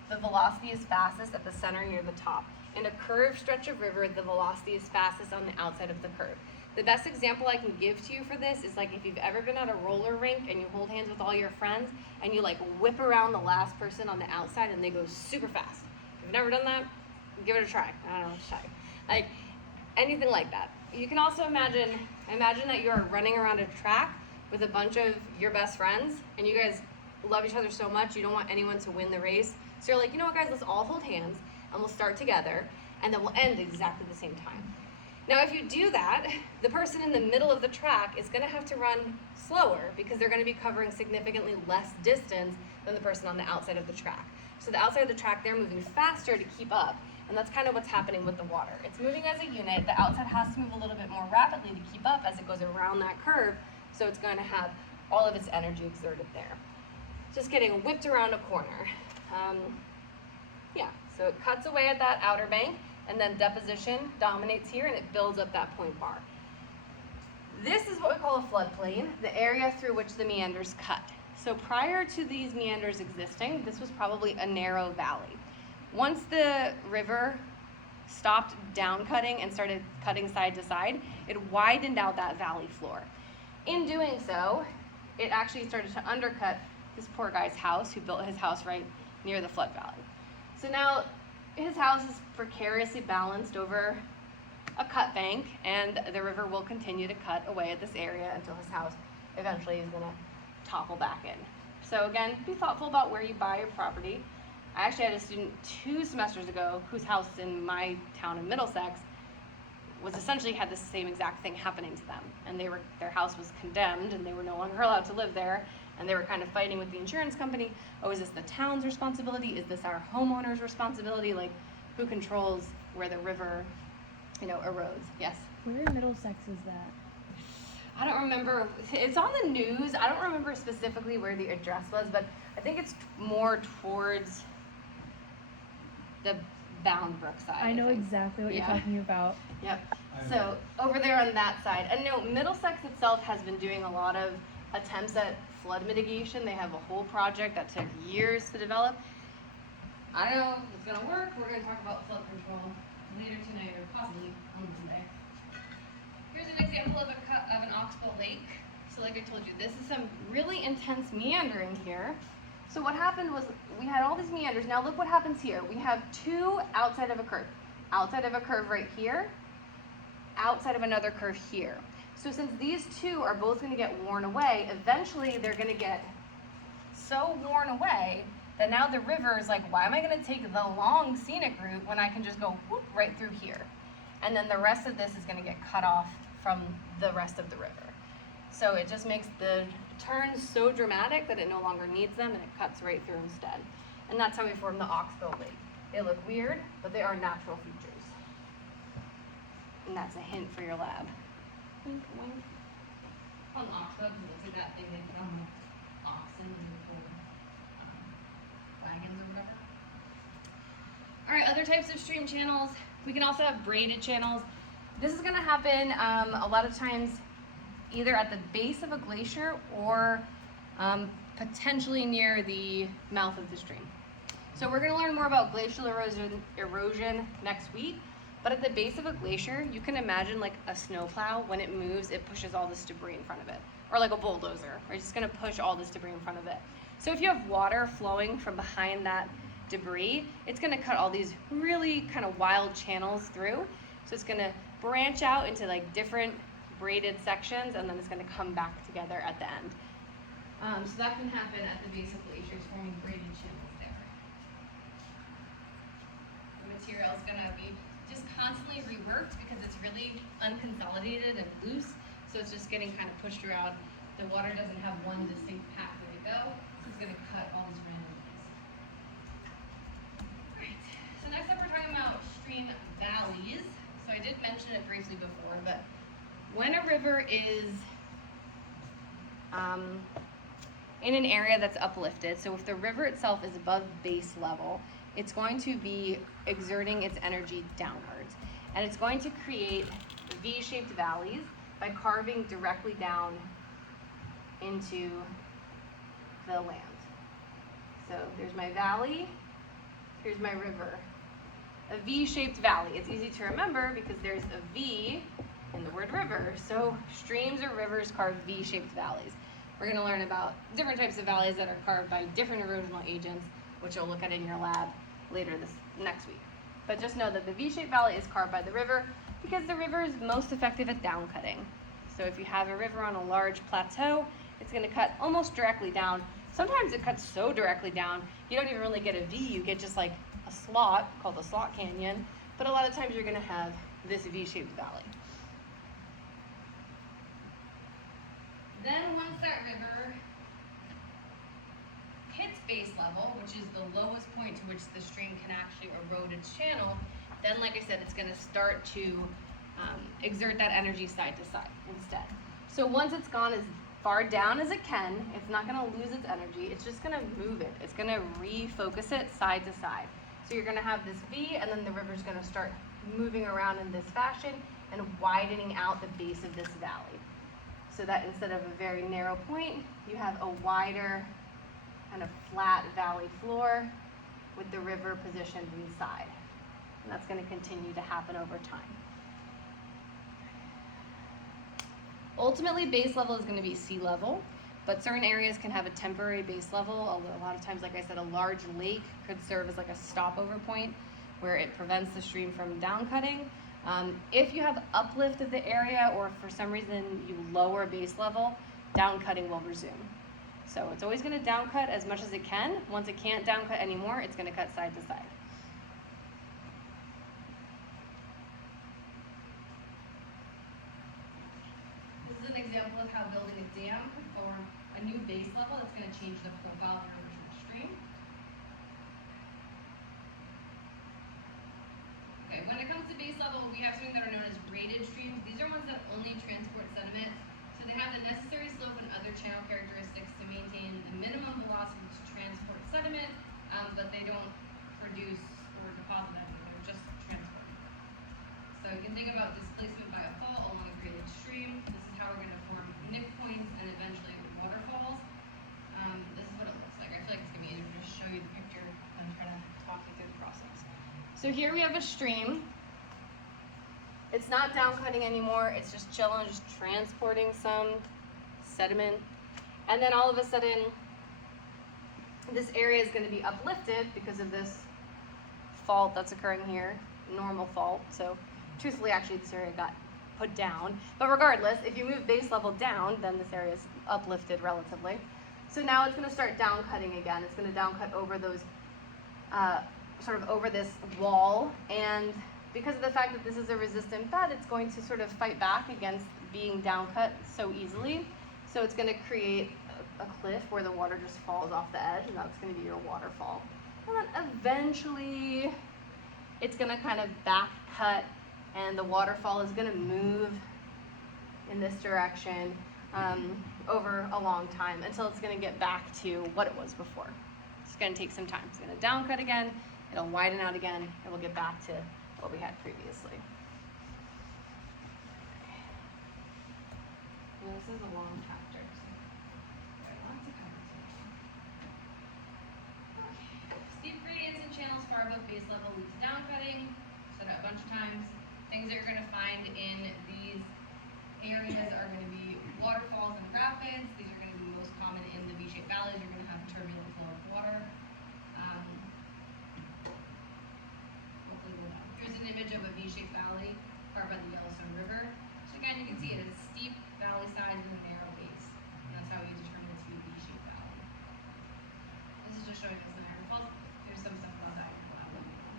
the velocity is fastest at the center near the top. In a curved stretch of river, the velocity is fastest on the outside of the curve. The best example I can give to you for this is like if you've ever been at a roller rink and you hold hands with all your friends and you like whip around the last person on the outside and they go super fast. If you've never done that, give it a try. I don't know, try. Like anything like that. You can also imagine that you're running around a track with a bunch of your best friends and you guys love each other so much you don't want anyone to win the race. So you're like, you know what guys, let's all hold hands and we'll start together and then we'll end exactly the same time. Now if you do that, the person in the middle of the track is going to have to run slower because they're going to be covering significantly less distance than the person on the outside of the track. So the outside of the track, they're moving faster to keep up, and that's kind of what's happening with the water. It's moving as a unit. The outside has to move a little bit more rapidly to keep up as it goes around that curve, so it's going to have all of its energy exerted there. Just getting whipped around a corner. Yeah, so it cuts away at that outer bank, and then deposition dominates here, and it builds up that point bar. This is what we call a floodplain, the area through which the meanders cut. So prior to these meanders existing, this was probably a narrow valley. Once the river stopped down cutting and started cutting side to side, it widened out that valley floor. In doing so, it actually started to undercut this poor guy's house, who built his house right near the flood valley. So now his house is precariously balanced over a cut bank, and the river will continue to cut away at this area until his house eventually is going to topple back in. So again, be thoughtful about where you buy your property. I actually had a student 2 semesters ago whose house in my town in Middlesex was essentially had the same exact thing happening to them, and their house was condemned and they were no longer allowed to live there, and they were kind of fighting with the insurance company. Oh, is this the town's responsibility? Is this our homeowner's responsibility? Like, who controls where the river, erodes? Yes? Where in Middlesex is that? I don't remember. It's on the news. I don't remember specifically where the address was, but I think it's more towards the Bound Brook side. I know think. exactly what Yeah. you're talking about. Yep. So over there on that side. And no, Middlesex itself has been doing a lot of attempts at flood mitigation. They have a whole project that took years to develop. I don't know if it's going to work. We're going to talk about flood control later tonight, or possibly on Monday. Here's an example of a cut of an oxbow lake. So like I told you, this is some really intense meandering here. So what happened was we had all these meanders. Now look what happens here. We have 2 outside of a curve. Outside of a curve right here, outside of another curve here. So since these 2 are both going to get worn away, eventually they're going to get so worn away that now the river is like, why am I going to take the long scenic route when I can just go whoop right through here? And then the rest of this is going to get cut off from the rest of the river. So it just makes the turns so dramatic that it no longer needs them, and it cuts right through instead. And that's how we form the oxbow lake. They look weird, but they are natural features. And that's a hint for your lab. Wink, wink. On the oxbow, because it looks like that thing they put on the oxen and the pull wagons or whatever. All right, other types of stream channels. We can also have braided channels. This is going to happen a lot of times either at the base of a glacier or potentially near the mouth of the stream. So we're going to learn more about glacial erosion next week, but at the base of a glacier, you can imagine like a snowplow. When it moves, it pushes all this debris in front of it, or like a bulldozer, right? It's going to push all this debris in front of it. So if you have water flowing from behind that debris, it's going to cut all these really kind of wild channels through. So it's going to branch out into like different braided sections, and then it's going to come back together at the end. So that can happen at the base of glaciers, forming braided channels there. The material is going to be just constantly reworked because it's really unconsolidated and loose, so it's just getting kind of pushed around. The water doesn't have one distinct pathway to go, so it's going to cut all these random ways. Alright, so next up we're talking about stream valleys. So I did mention it briefly before, but when a river is in an area that's uplifted, so if the river itself is above base level, it's going to be exerting its energy downwards. And it's going to create V-shaped valleys by carving directly down into the land. So there's my valley, here's my river. A V-shaped valley. It's easy to remember because there's a V in the word river. So streams or rivers carve V-shaped valleys. We're going to learn about different types of valleys that are carved by different erosional agents, which you'll look at in your lab later next week. But just know that the V-shaped valley is carved by the river because the river is most effective at down cutting. So if you have a river on a large plateau, it's going to cut almost directly down. Sometimes it cuts so directly down, you don't even really get a V, you get just like a slot called a slot canyon, but a lot of times you're going to have this V-shaped valley. Then once that river hits base level, which is the lowest point to which the stream can actually erode its channel, then like I said, it's gonna start to exert that energy side to side instead. So once it's gone as far down as it can, it's not gonna lose its energy, it's just gonna move it. It's gonna refocus it side to side. So you're gonna have this V, and then the river's gonna start moving around in this fashion and widening out the base of this valley. So that instead of a very narrow point, you have a wider kind of flat valley floor with the river positioned inside. And that's going to continue to happen over time. Ultimately, base level is going to be sea level, but certain areas can have a temporary base level. A lot of times, like I said, a large lake could serve as like a stopover point where it prevents the stream from down cutting. If you have uplift of the area, or if for some reason you lower base level, down cutting will resume. So it's always going to down cut as much as it can. Once it can't down cut anymore, it's going to cut side to side. This is an example of how building a dam could form a new base level that's going to change the profile of your original stream. Okay, when it comes to base level, we have something that are known as graded streams. These are ones that only transport sediment. So they have the necessary slope and other channel characteristics to maintain the minimum velocity to transport sediment, but they don't produce or deposit anything, they're just transport. So you can think about displacement by a fault along a graded stream. This is how we're going to form nick points and eventually waterfalls. This is what it looks like. I feel like it's going to be easier to just show you the picture and try to talk you through the process. So here we have a stream. It's not down cutting anymore, it's just chilling, just transporting some sediment. And then all of a sudden, this area is going to be uplifted because of this fault that's occurring here, normal fault. So truthfully, actually, this area got put down. But regardless, if you move base level down, then this area is uplifted relatively. So now it's going to start down cutting again. It's going to down cut over those, sort of over this wall, and because of the fact that this is a resistant bed, it's going to sort of fight back against being down cut so easily. So it's going to create a cliff where the water just falls off the edge, and that's going to be your waterfall. And then eventually, it's going to kind of back cut, and the waterfall is going to move in this direction over a long time until it's going to get back to what it was before. It's going to take some time. It's going to down cut again, it'll widen out again, and we'll get back to what we had previously. Well, this is a long chapter, so there are lots of conversation. Okay. Steep gradients and channels far above base level lead to down cutting. Said it a bunch of times. Things that you're going to find in these areas are going to be waterfalls and rapids. These are going to be most common in the V-shaped valleys. You're going to have turbulent flow of water. Here's an image of a V-shaped valley carved by the Yellowstone River. So again, you can see it has steep valley sides and a narrow base. And that's how you determine it to be a V-shaped valley. This is just showing us the Niagara Falls. There's some stuff about that you can let me know.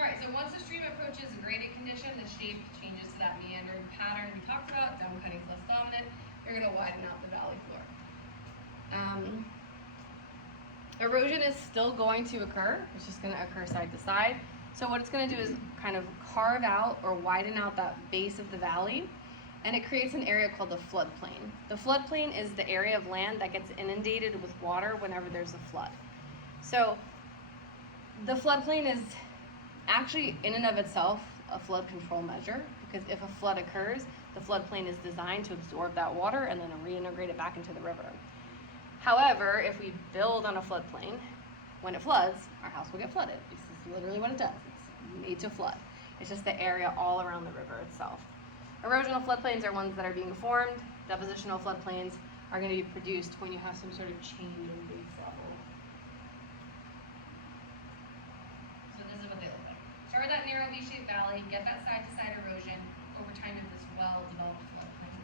Alright, so once the stream approaches a graded condition, the shape changes to that meandering pattern we talked about. Down cutting is less dominant. You're going to widen out the valley floor. Erosion is still going to occur. It's just going to occur side to side. So what it's going to do is kind of carve out or widen out that base of the valley, and it creates an area called the floodplain. The floodplain is the area of land that gets inundated with water whenever there's a flood. So the floodplain is actually in and of itself a flood control measure, because if a flood occurs, the floodplain is designed to absorb that water and then reintegrate it back into the river. However, if we build on a floodplain, when it floods, our house will get flooded. This is literally what it does. It's made to flood. It's just the area all around the river itself. Erosional floodplains are ones that are being formed. Depositional floodplains are going to be produced when you have some sort of change in base level. So this is what they look like. Start with that narrow V-shaped valley, get that side-to-side erosion. Over time, you have this well-developed floodplain.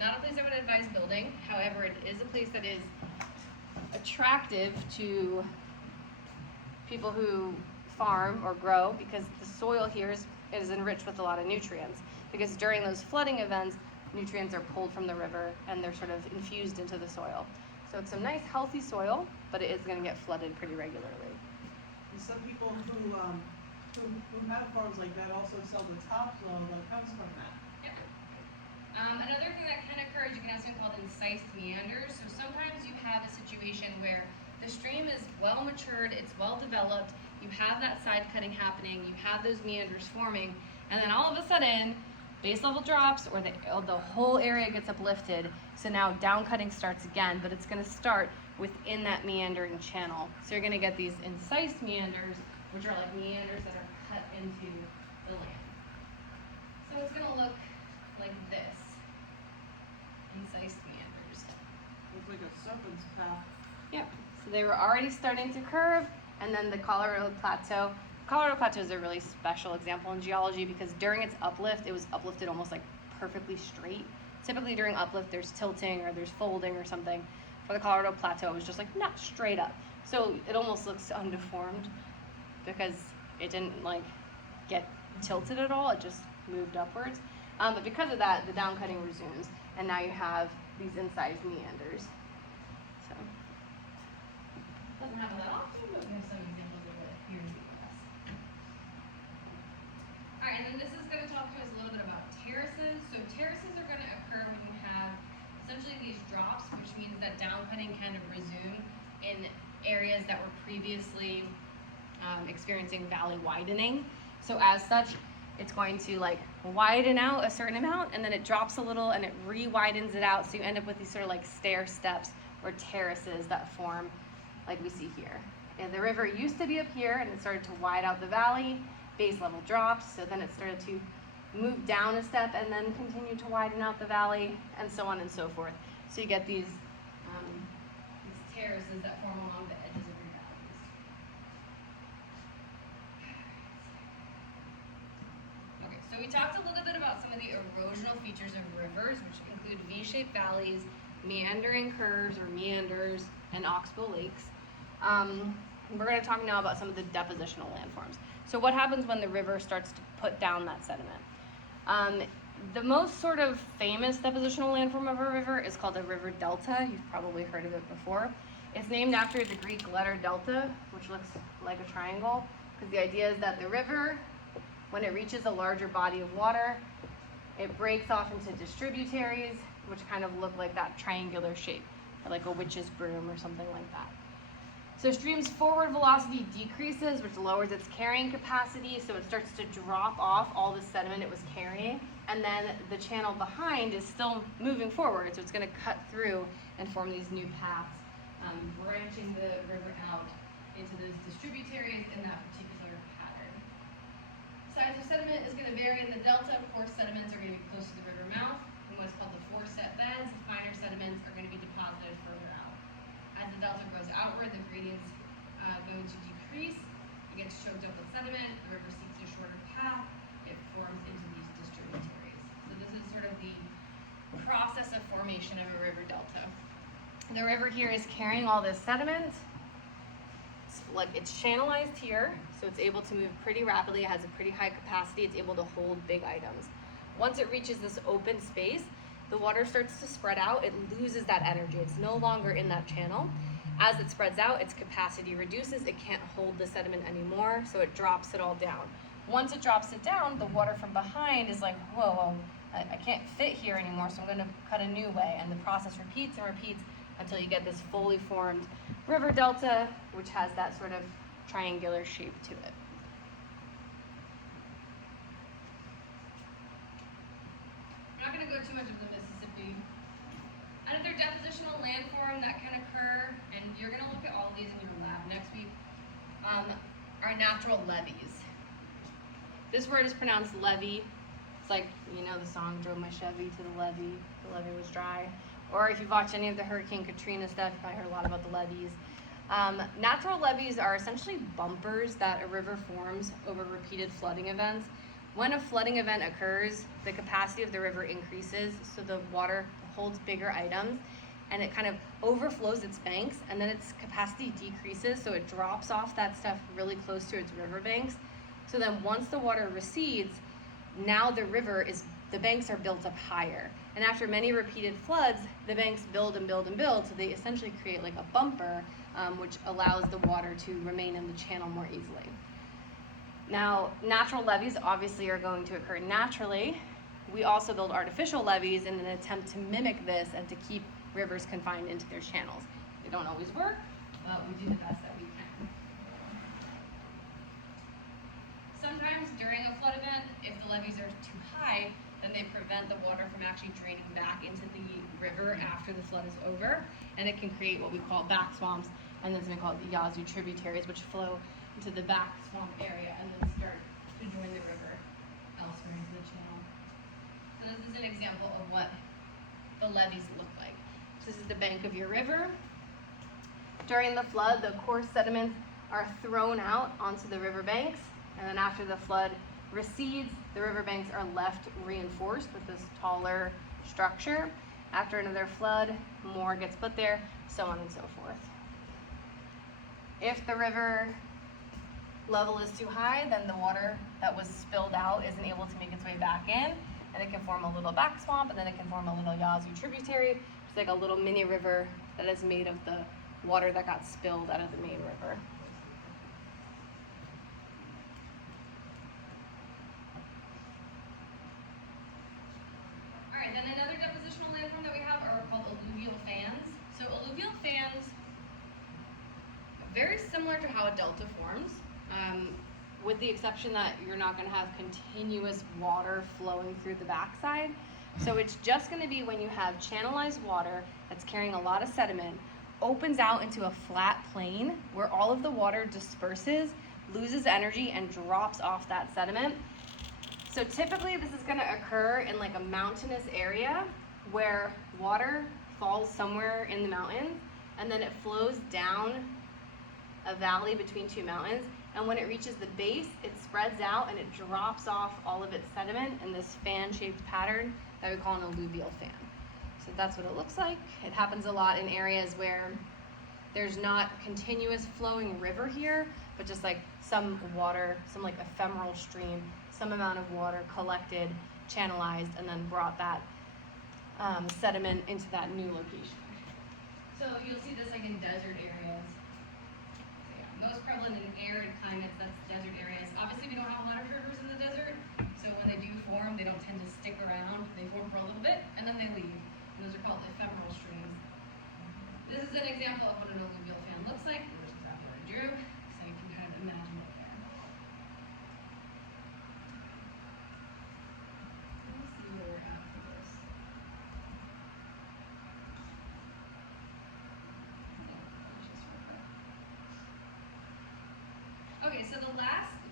Not a place I would advise building. However, it is a place that is attractive to people who farm or grow, because the soil here is enriched with a lot of nutrients, because during those flooding events, nutrients are pulled from the river and they're sort of infused into the soil. So it's some nice healthy soil, but it is gonna get flooded pretty regularly. And some people who have farms like that also sell the topsoil that comes from that. Yep. Another thing that can occur is you can have something called incised meanders. So sometimes you have a situation where the stream is well matured, it's well developed, you have that side cutting happening, you have those meanders forming, and then all of a sudden, base level drops or the whole area gets uplifted. So now down cutting starts again, but it's gonna start within that meandering channel. So you're gonna get these incised meanders, which are like meanders that are cut into the land. So it's gonna look like this. Incised meanders. Looks like a serpent's path. Yep. So they were already starting to curve, and then the Colorado Plateau. Colorado Plateau is a really special example in geology because during its uplift, it was uplifted almost like perfectly straight. Typically during uplift, there's tilting or there's folding or something. For the Colorado Plateau, it was just like not straight up. So it almost looks undeformed because it didn't like get tilted at all. It just moved upwards. But because of that, the down cutting resumes, and now you have these incised meanders. So doesn't happen that often, but we have some examples of it here in the US. Alright, and then this is going to talk to us a little bit about terraces. So terraces are going to occur when you have essentially these drops, which means that down cutting kind of resume in areas that were previously experiencing valley widening. So as such, it's going to like widen out a certain amount, and then it drops a little and it re-widens it out. So you end up with these sort of like stair steps or terraces that form like we see here. And the river used to be up here and it started to wide out the valley, base level drops, so then it started to move down a step and then continue to widen out the valley, and so on and so forth. So you get these terraces that form along the edges of your valleys. Okay, so we talked a little bit about some of the erosional features of rivers, which include V-shaped valleys, meandering curves or meanders, and oxbow lakes. We're going to talk now about some of the depositional landforms. So what happens when the river starts to put down that sediment? The most sort of famous depositional landform of a river is called a river delta. You've probably heard of it before. It's named after the Greek letter delta, which looks like a triangle, because the idea is that the river, when it reaches a larger body of water, it breaks off into distributaries, which kind of look like that triangular shape, or like a witch's broom or something like that. So stream's forward velocity decreases, which lowers its carrying capacity, so it starts to drop off all the sediment it was carrying, and then the channel behind is still moving forward, so it's going to cut through and form these new paths, branching the river out into those distributaries in that particular pattern. Size of sediment is going to vary in the delta. Of course, sediments are going to be close to the river mouth, in what's called the foreset beds. Finer sediments are going to be deposited further out. As the delta grows outward, the gradient's going to decrease. It gets choked up with sediment. The river seeks a shorter path. It forms into these distributaries. So this is sort of the process of formation of a river delta. The river here is carrying all this sediment. It's channelized here, so it's able to move pretty rapidly. It has a pretty high capacity. It's able to hold big items. Once it reaches this open space, the water starts to spread out. It loses that energy. It's no longer in that channel. As it spreads out, its capacity reduces. It can't hold the sediment anymore, so it drops it all down. Once it drops it down, the water from behind is like, whoa, I can't fit here anymore, so I'm going to cut a new way. And the process repeats and repeats until you get this fully formed river delta, which has that sort of triangular shape to it. I'm not going to go too much of the Mississippi. Another depositional landform that can occur, and you're going to look at all of these in your lab next week, are natural levees. This word is pronounced levee. It's like, you know, the song, drove my Chevy to the levee was dry. Or if you've watched any of the Hurricane Katrina stuff, you've probably heard a lot about the levees. Natural levees are essentially bumpers that a river forms over repeated flooding events. When a flooding event occurs, the capacity of the river increases, so the water holds bigger items, and it kind of overflows its banks, and then its capacity decreases, so it drops off that stuff really close to its riverbanks. So then once the water recedes, now the banks are built up higher. And And after many repeated floods, the banks build and build and build, so they essentially create like a bumper, which allows the water to remain in the channel more easily. Now, natural levees obviously are going to occur naturally. We also build artificial levees in an attempt to mimic this and to keep rivers confined into their channels. They don't always work, but we do the best that we can. Sometimes during a flood event, if the levees are too high, then they prevent the water from actually draining back into the river after the flood is over, and it can create what we call back swamps, and then something called the Yazoo tributaries, which flow into the back swamp area and then start to join the river elsewhere into the channel. So this is an example of what the levees look like. So this is the bank of your river. During the flood, the coarse sediments are thrown out onto the riverbanks, and then after the flood recedes, the riverbanks are left reinforced with this taller structure. After another flood, more gets put there, so on and so forth. If the river level is too high, then the water that was spilled out isn't able to make its way back in, and it can form a little back swamp, and then it can form a little Yazoo tributary. It's like a little mini river that is made of the water that got spilled out of the main river. All right, then another depositional landform that we have are called alluvial fans. So alluvial fans, very similar to how a delta forms, with the exception that you're not going to have continuous water flowing through the backside. So it's just going to be when you have channelized water that's carrying a lot of sediment, opens out into a flat plain where all of the water disperses, loses energy, and drops off that sediment. So typically this is going to occur in like a mountainous area where water falls somewhere in the mountains, and then it flows down a valley between two mountains, and when it reaches the base, it spreads out and it drops off all of its sediment in this fan-shaped pattern that we call an alluvial fan. So that's what it looks like. It happens a lot in areas where there's not continuous flowing river here, but just like some water, some like ephemeral stream, some amount of water collected, channelized, and then brought that sediment into that new location. So you'll see this like in desert areas. Most prevalent in arid climates, that's desert areas. Obviously, we don't have a lot of rivers in the desert, so when they do form, they don't tend to stick around. They form for a little bit, and then they leave. And those are called ephemeral streams. This is an example of what an alluvial fan looks like. This is exactly what I drew, so you can kind of imagine it there. Let me see where we're at for this. Okay, so the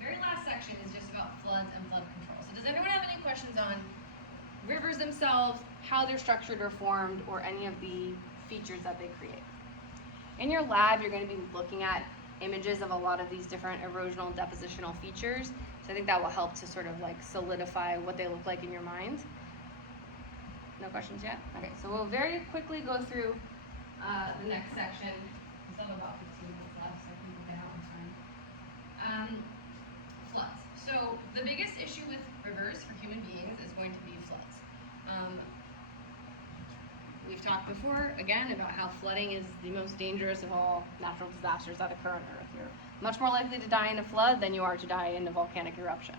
very last section is just about floods and flood control. So does anyone have any questions on rivers themselves, how they're structured or formed, or any of the features that they create? In your lab, you're going to be looking at images of a lot of these different erosional depositional features. So I think that will help to sort of like solidify what they look like in your mind. No questions yet? Okay, so we'll very quickly go through the next section. We still have about 15 minutes left, so I can get out on time. Floods. So the biggest issue with rivers for human beings is going to be floods. We've talked before, again, about how flooding is the most dangerous of all natural disasters that occur on Earth. You're much more likely to die in a flood than you are to die in a volcanic eruption.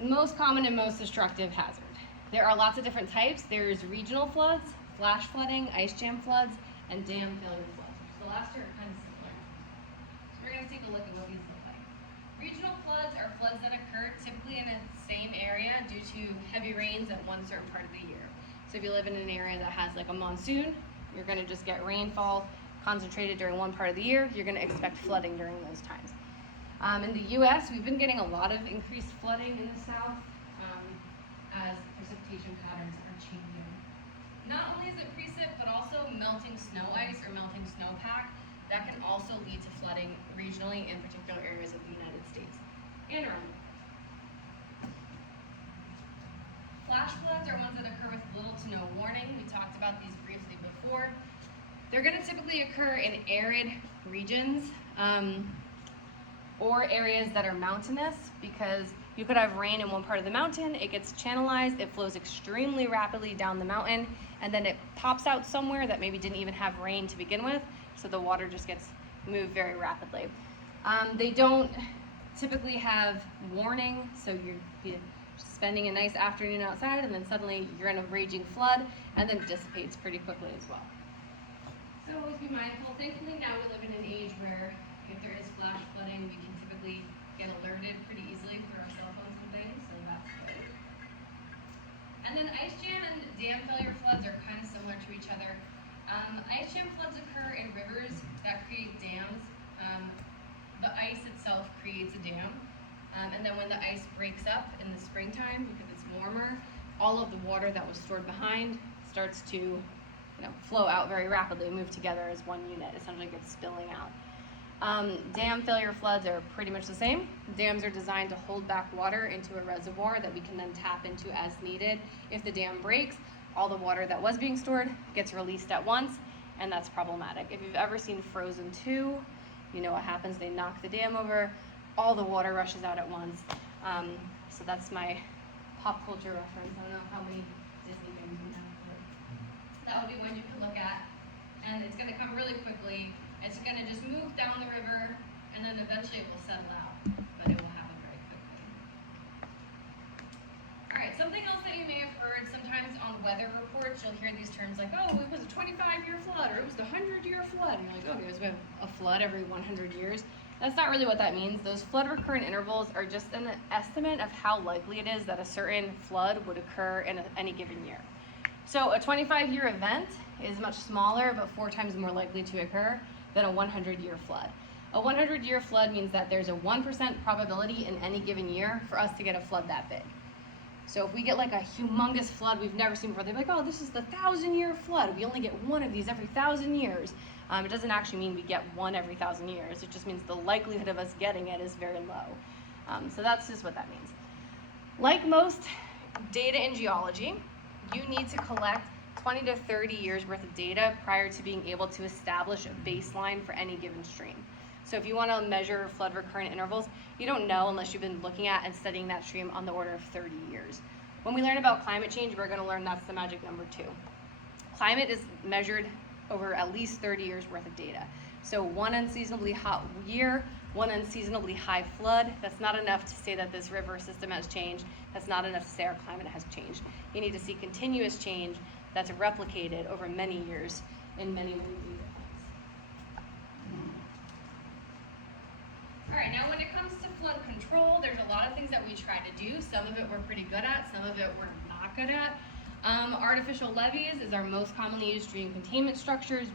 Most common and most destructive hazard. There are lots of different types. There's regional floods, flash flooding, ice jam floods, and dam failure floods. The last two are kind of similar. So we're going to take a look at what these look like. Regional floods are floods that occur typically in a same area due to heavy rains at one certain part of the year. So if you live in an area that has like a monsoon, you're going to just get rainfall concentrated during one part of the year. You're going to expect flooding during those times. In the U.S., we've been getting a lot of increased flooding in the South as precipitation patterns are changing. Not only is it precip, but also melting snow ice or melting snowpack. That can also lead to flooding regionally in particular areas of the United States and around the world. Flash floods are ones that occur with little to no warning. We talked about these briefly before. They're going to typically occur in arid regions or areas that are mountainous, because You could have rain in one part of the mountain, it gets channelized, it flows extremely rapidly down the mountain, and then it pops out somewhere that maybe didn't even have rain to begin with, so the water just gets moved very rapidly. They don't typically have warning, so you're spending a nice afternoon outside and then suddenly you're in a raging flood, and then it dissipates pretty quickly as well. So always be mindful. Thankfully now we live in an age where if there is flash flooding, we can typically get alerted pretty easily through our cell phones and things, so that's good. And then ice jam and dam failure floods are kind of similar to each other. Ice jam floods occur in rivers that create dams. The ice itself creates a dam, and then when the ice breaks up in the springtime, because it's warmer, all of the water that was stored behind starts to flow out very rapidly, move together as one unit, essentially gets spilling out. Dam failure floods are pretty much the same. Dams are designed to hold back water into a reservoir that we can then tap into as needed. If the dam breaks, all the water that was being stored gets released at once, and that's problematic. If you've ever seen Frozen 2, you know what happens. They knock the dam over, all the water rushes out at once. So that's my pop culture reference. I don't know how many Disney things we have, but that would be one you could look at. And it's going to come really quickly. It's going to just move down the river, and then eventually it will settle out, but it will happen very quickly. All right, something else that you may have heard sometimes on weather reports, you'll hear these terms like, oh, it was a 25-year flood, or it was the 100-year flood. And you're like, okay, so we have a flood every 100 years. That's not really what that means. Those flood recurrent intervals are just an estimate of how likely it is that a certain flood would occur in any given year. So a 25-year event is much smaller, but 4 times more likely to occur than a 100-year flood. A 100-year flood means that there's a 1% probability in any given year for us to get a flood that big. So if we get like a humongous flood we've never seen before, they're like, oh, this is the 1,000-year flood. We only get one of these every 1,000 years. It doesn't actually mean we get one every 1,000 years. It just means the likelihood of us getting it is very low. So that's just what that means. Like most data in geology, you need to collect 20 to 30 years worth of data prior to being able to establish a baseline for any given stream. So if you want to measure flood recurrent intervals, you don't know unless you've been looking at and studying that stream on the order of 30 years. When we learn about climate change, we're going to learn that's the magic number 2. Climate is measured over at least 30 years worth of data. So one unseasonably hot year, one unseasonably high flood, that's not enough to say that this river system has changed. That's not enough to say our climate has changed. You need to see continuous change that's replicated over many years in many, many data points. All right, now when it comes to flood control, there's a lot of things that we try to do. Some of it we're pretty good at, some of it we're not good at. Artificial levees is our most commonly used stream containment structures.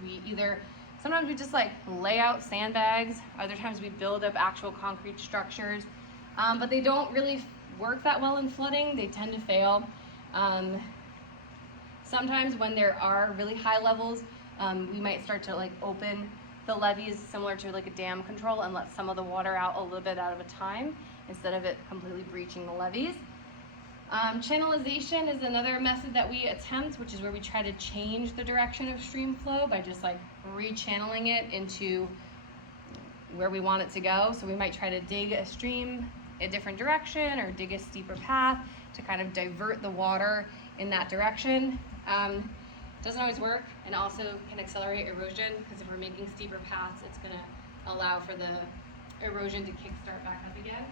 Sometimes we just like lay out sandbags, other times we build up actual concrete structures, but they don't really work that well in flooding. They tend to fail. Sometimes when there are really high levels, we might start to like open the levees similar to like a dam control and let some of the water out a little bit at a time instead of it completely breaching the levees. Channelization is another method that we attempt, which is where we try to change the direction of stream flow by just like rechanneling it into where we want it to go. So we might try to dig a stream a different direction or dig a steeper path to kind of divert the water in that direction. Doesn't always work, and also can accelerate erosion, because if we're making steeper paths, it's going to allow for the erosion to kickstart back up again.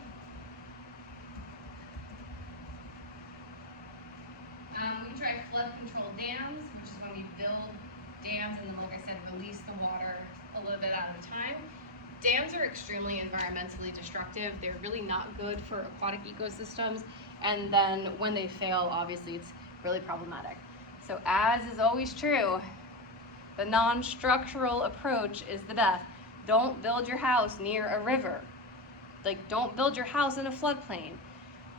We can try flood control dams, which is when we build dams and then, like I said, release the water a little bit at a time. Dams are extremely environmentally destructive. They're really not good for aquatic ecosystems, and then when they fail, obviously it's really problematic. So as is always true, the non-structural approach is the best. Don't build your house near a river. Like, don't build your house in a floodplain.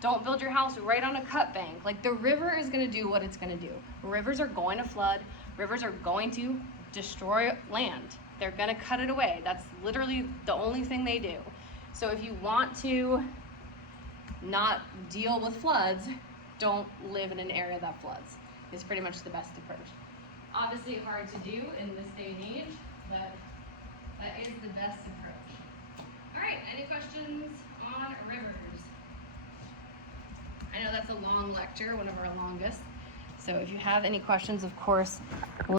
Don't build your house right on a cut bank. Like, the river is going to do what it's going to do. Rivers are going to flood. Rivers are going to destroy land. They're going to cut it away. That's literally the only thing they do. So if you want to not deal with floods, don't live in an area that floods. Is pretty much the best approach. Obviously hard to do in this day and age, but that is the best approach. All right, any questions on rivers? I know that's a long lecture, one of our longest. So if you have any questions, of course, we'll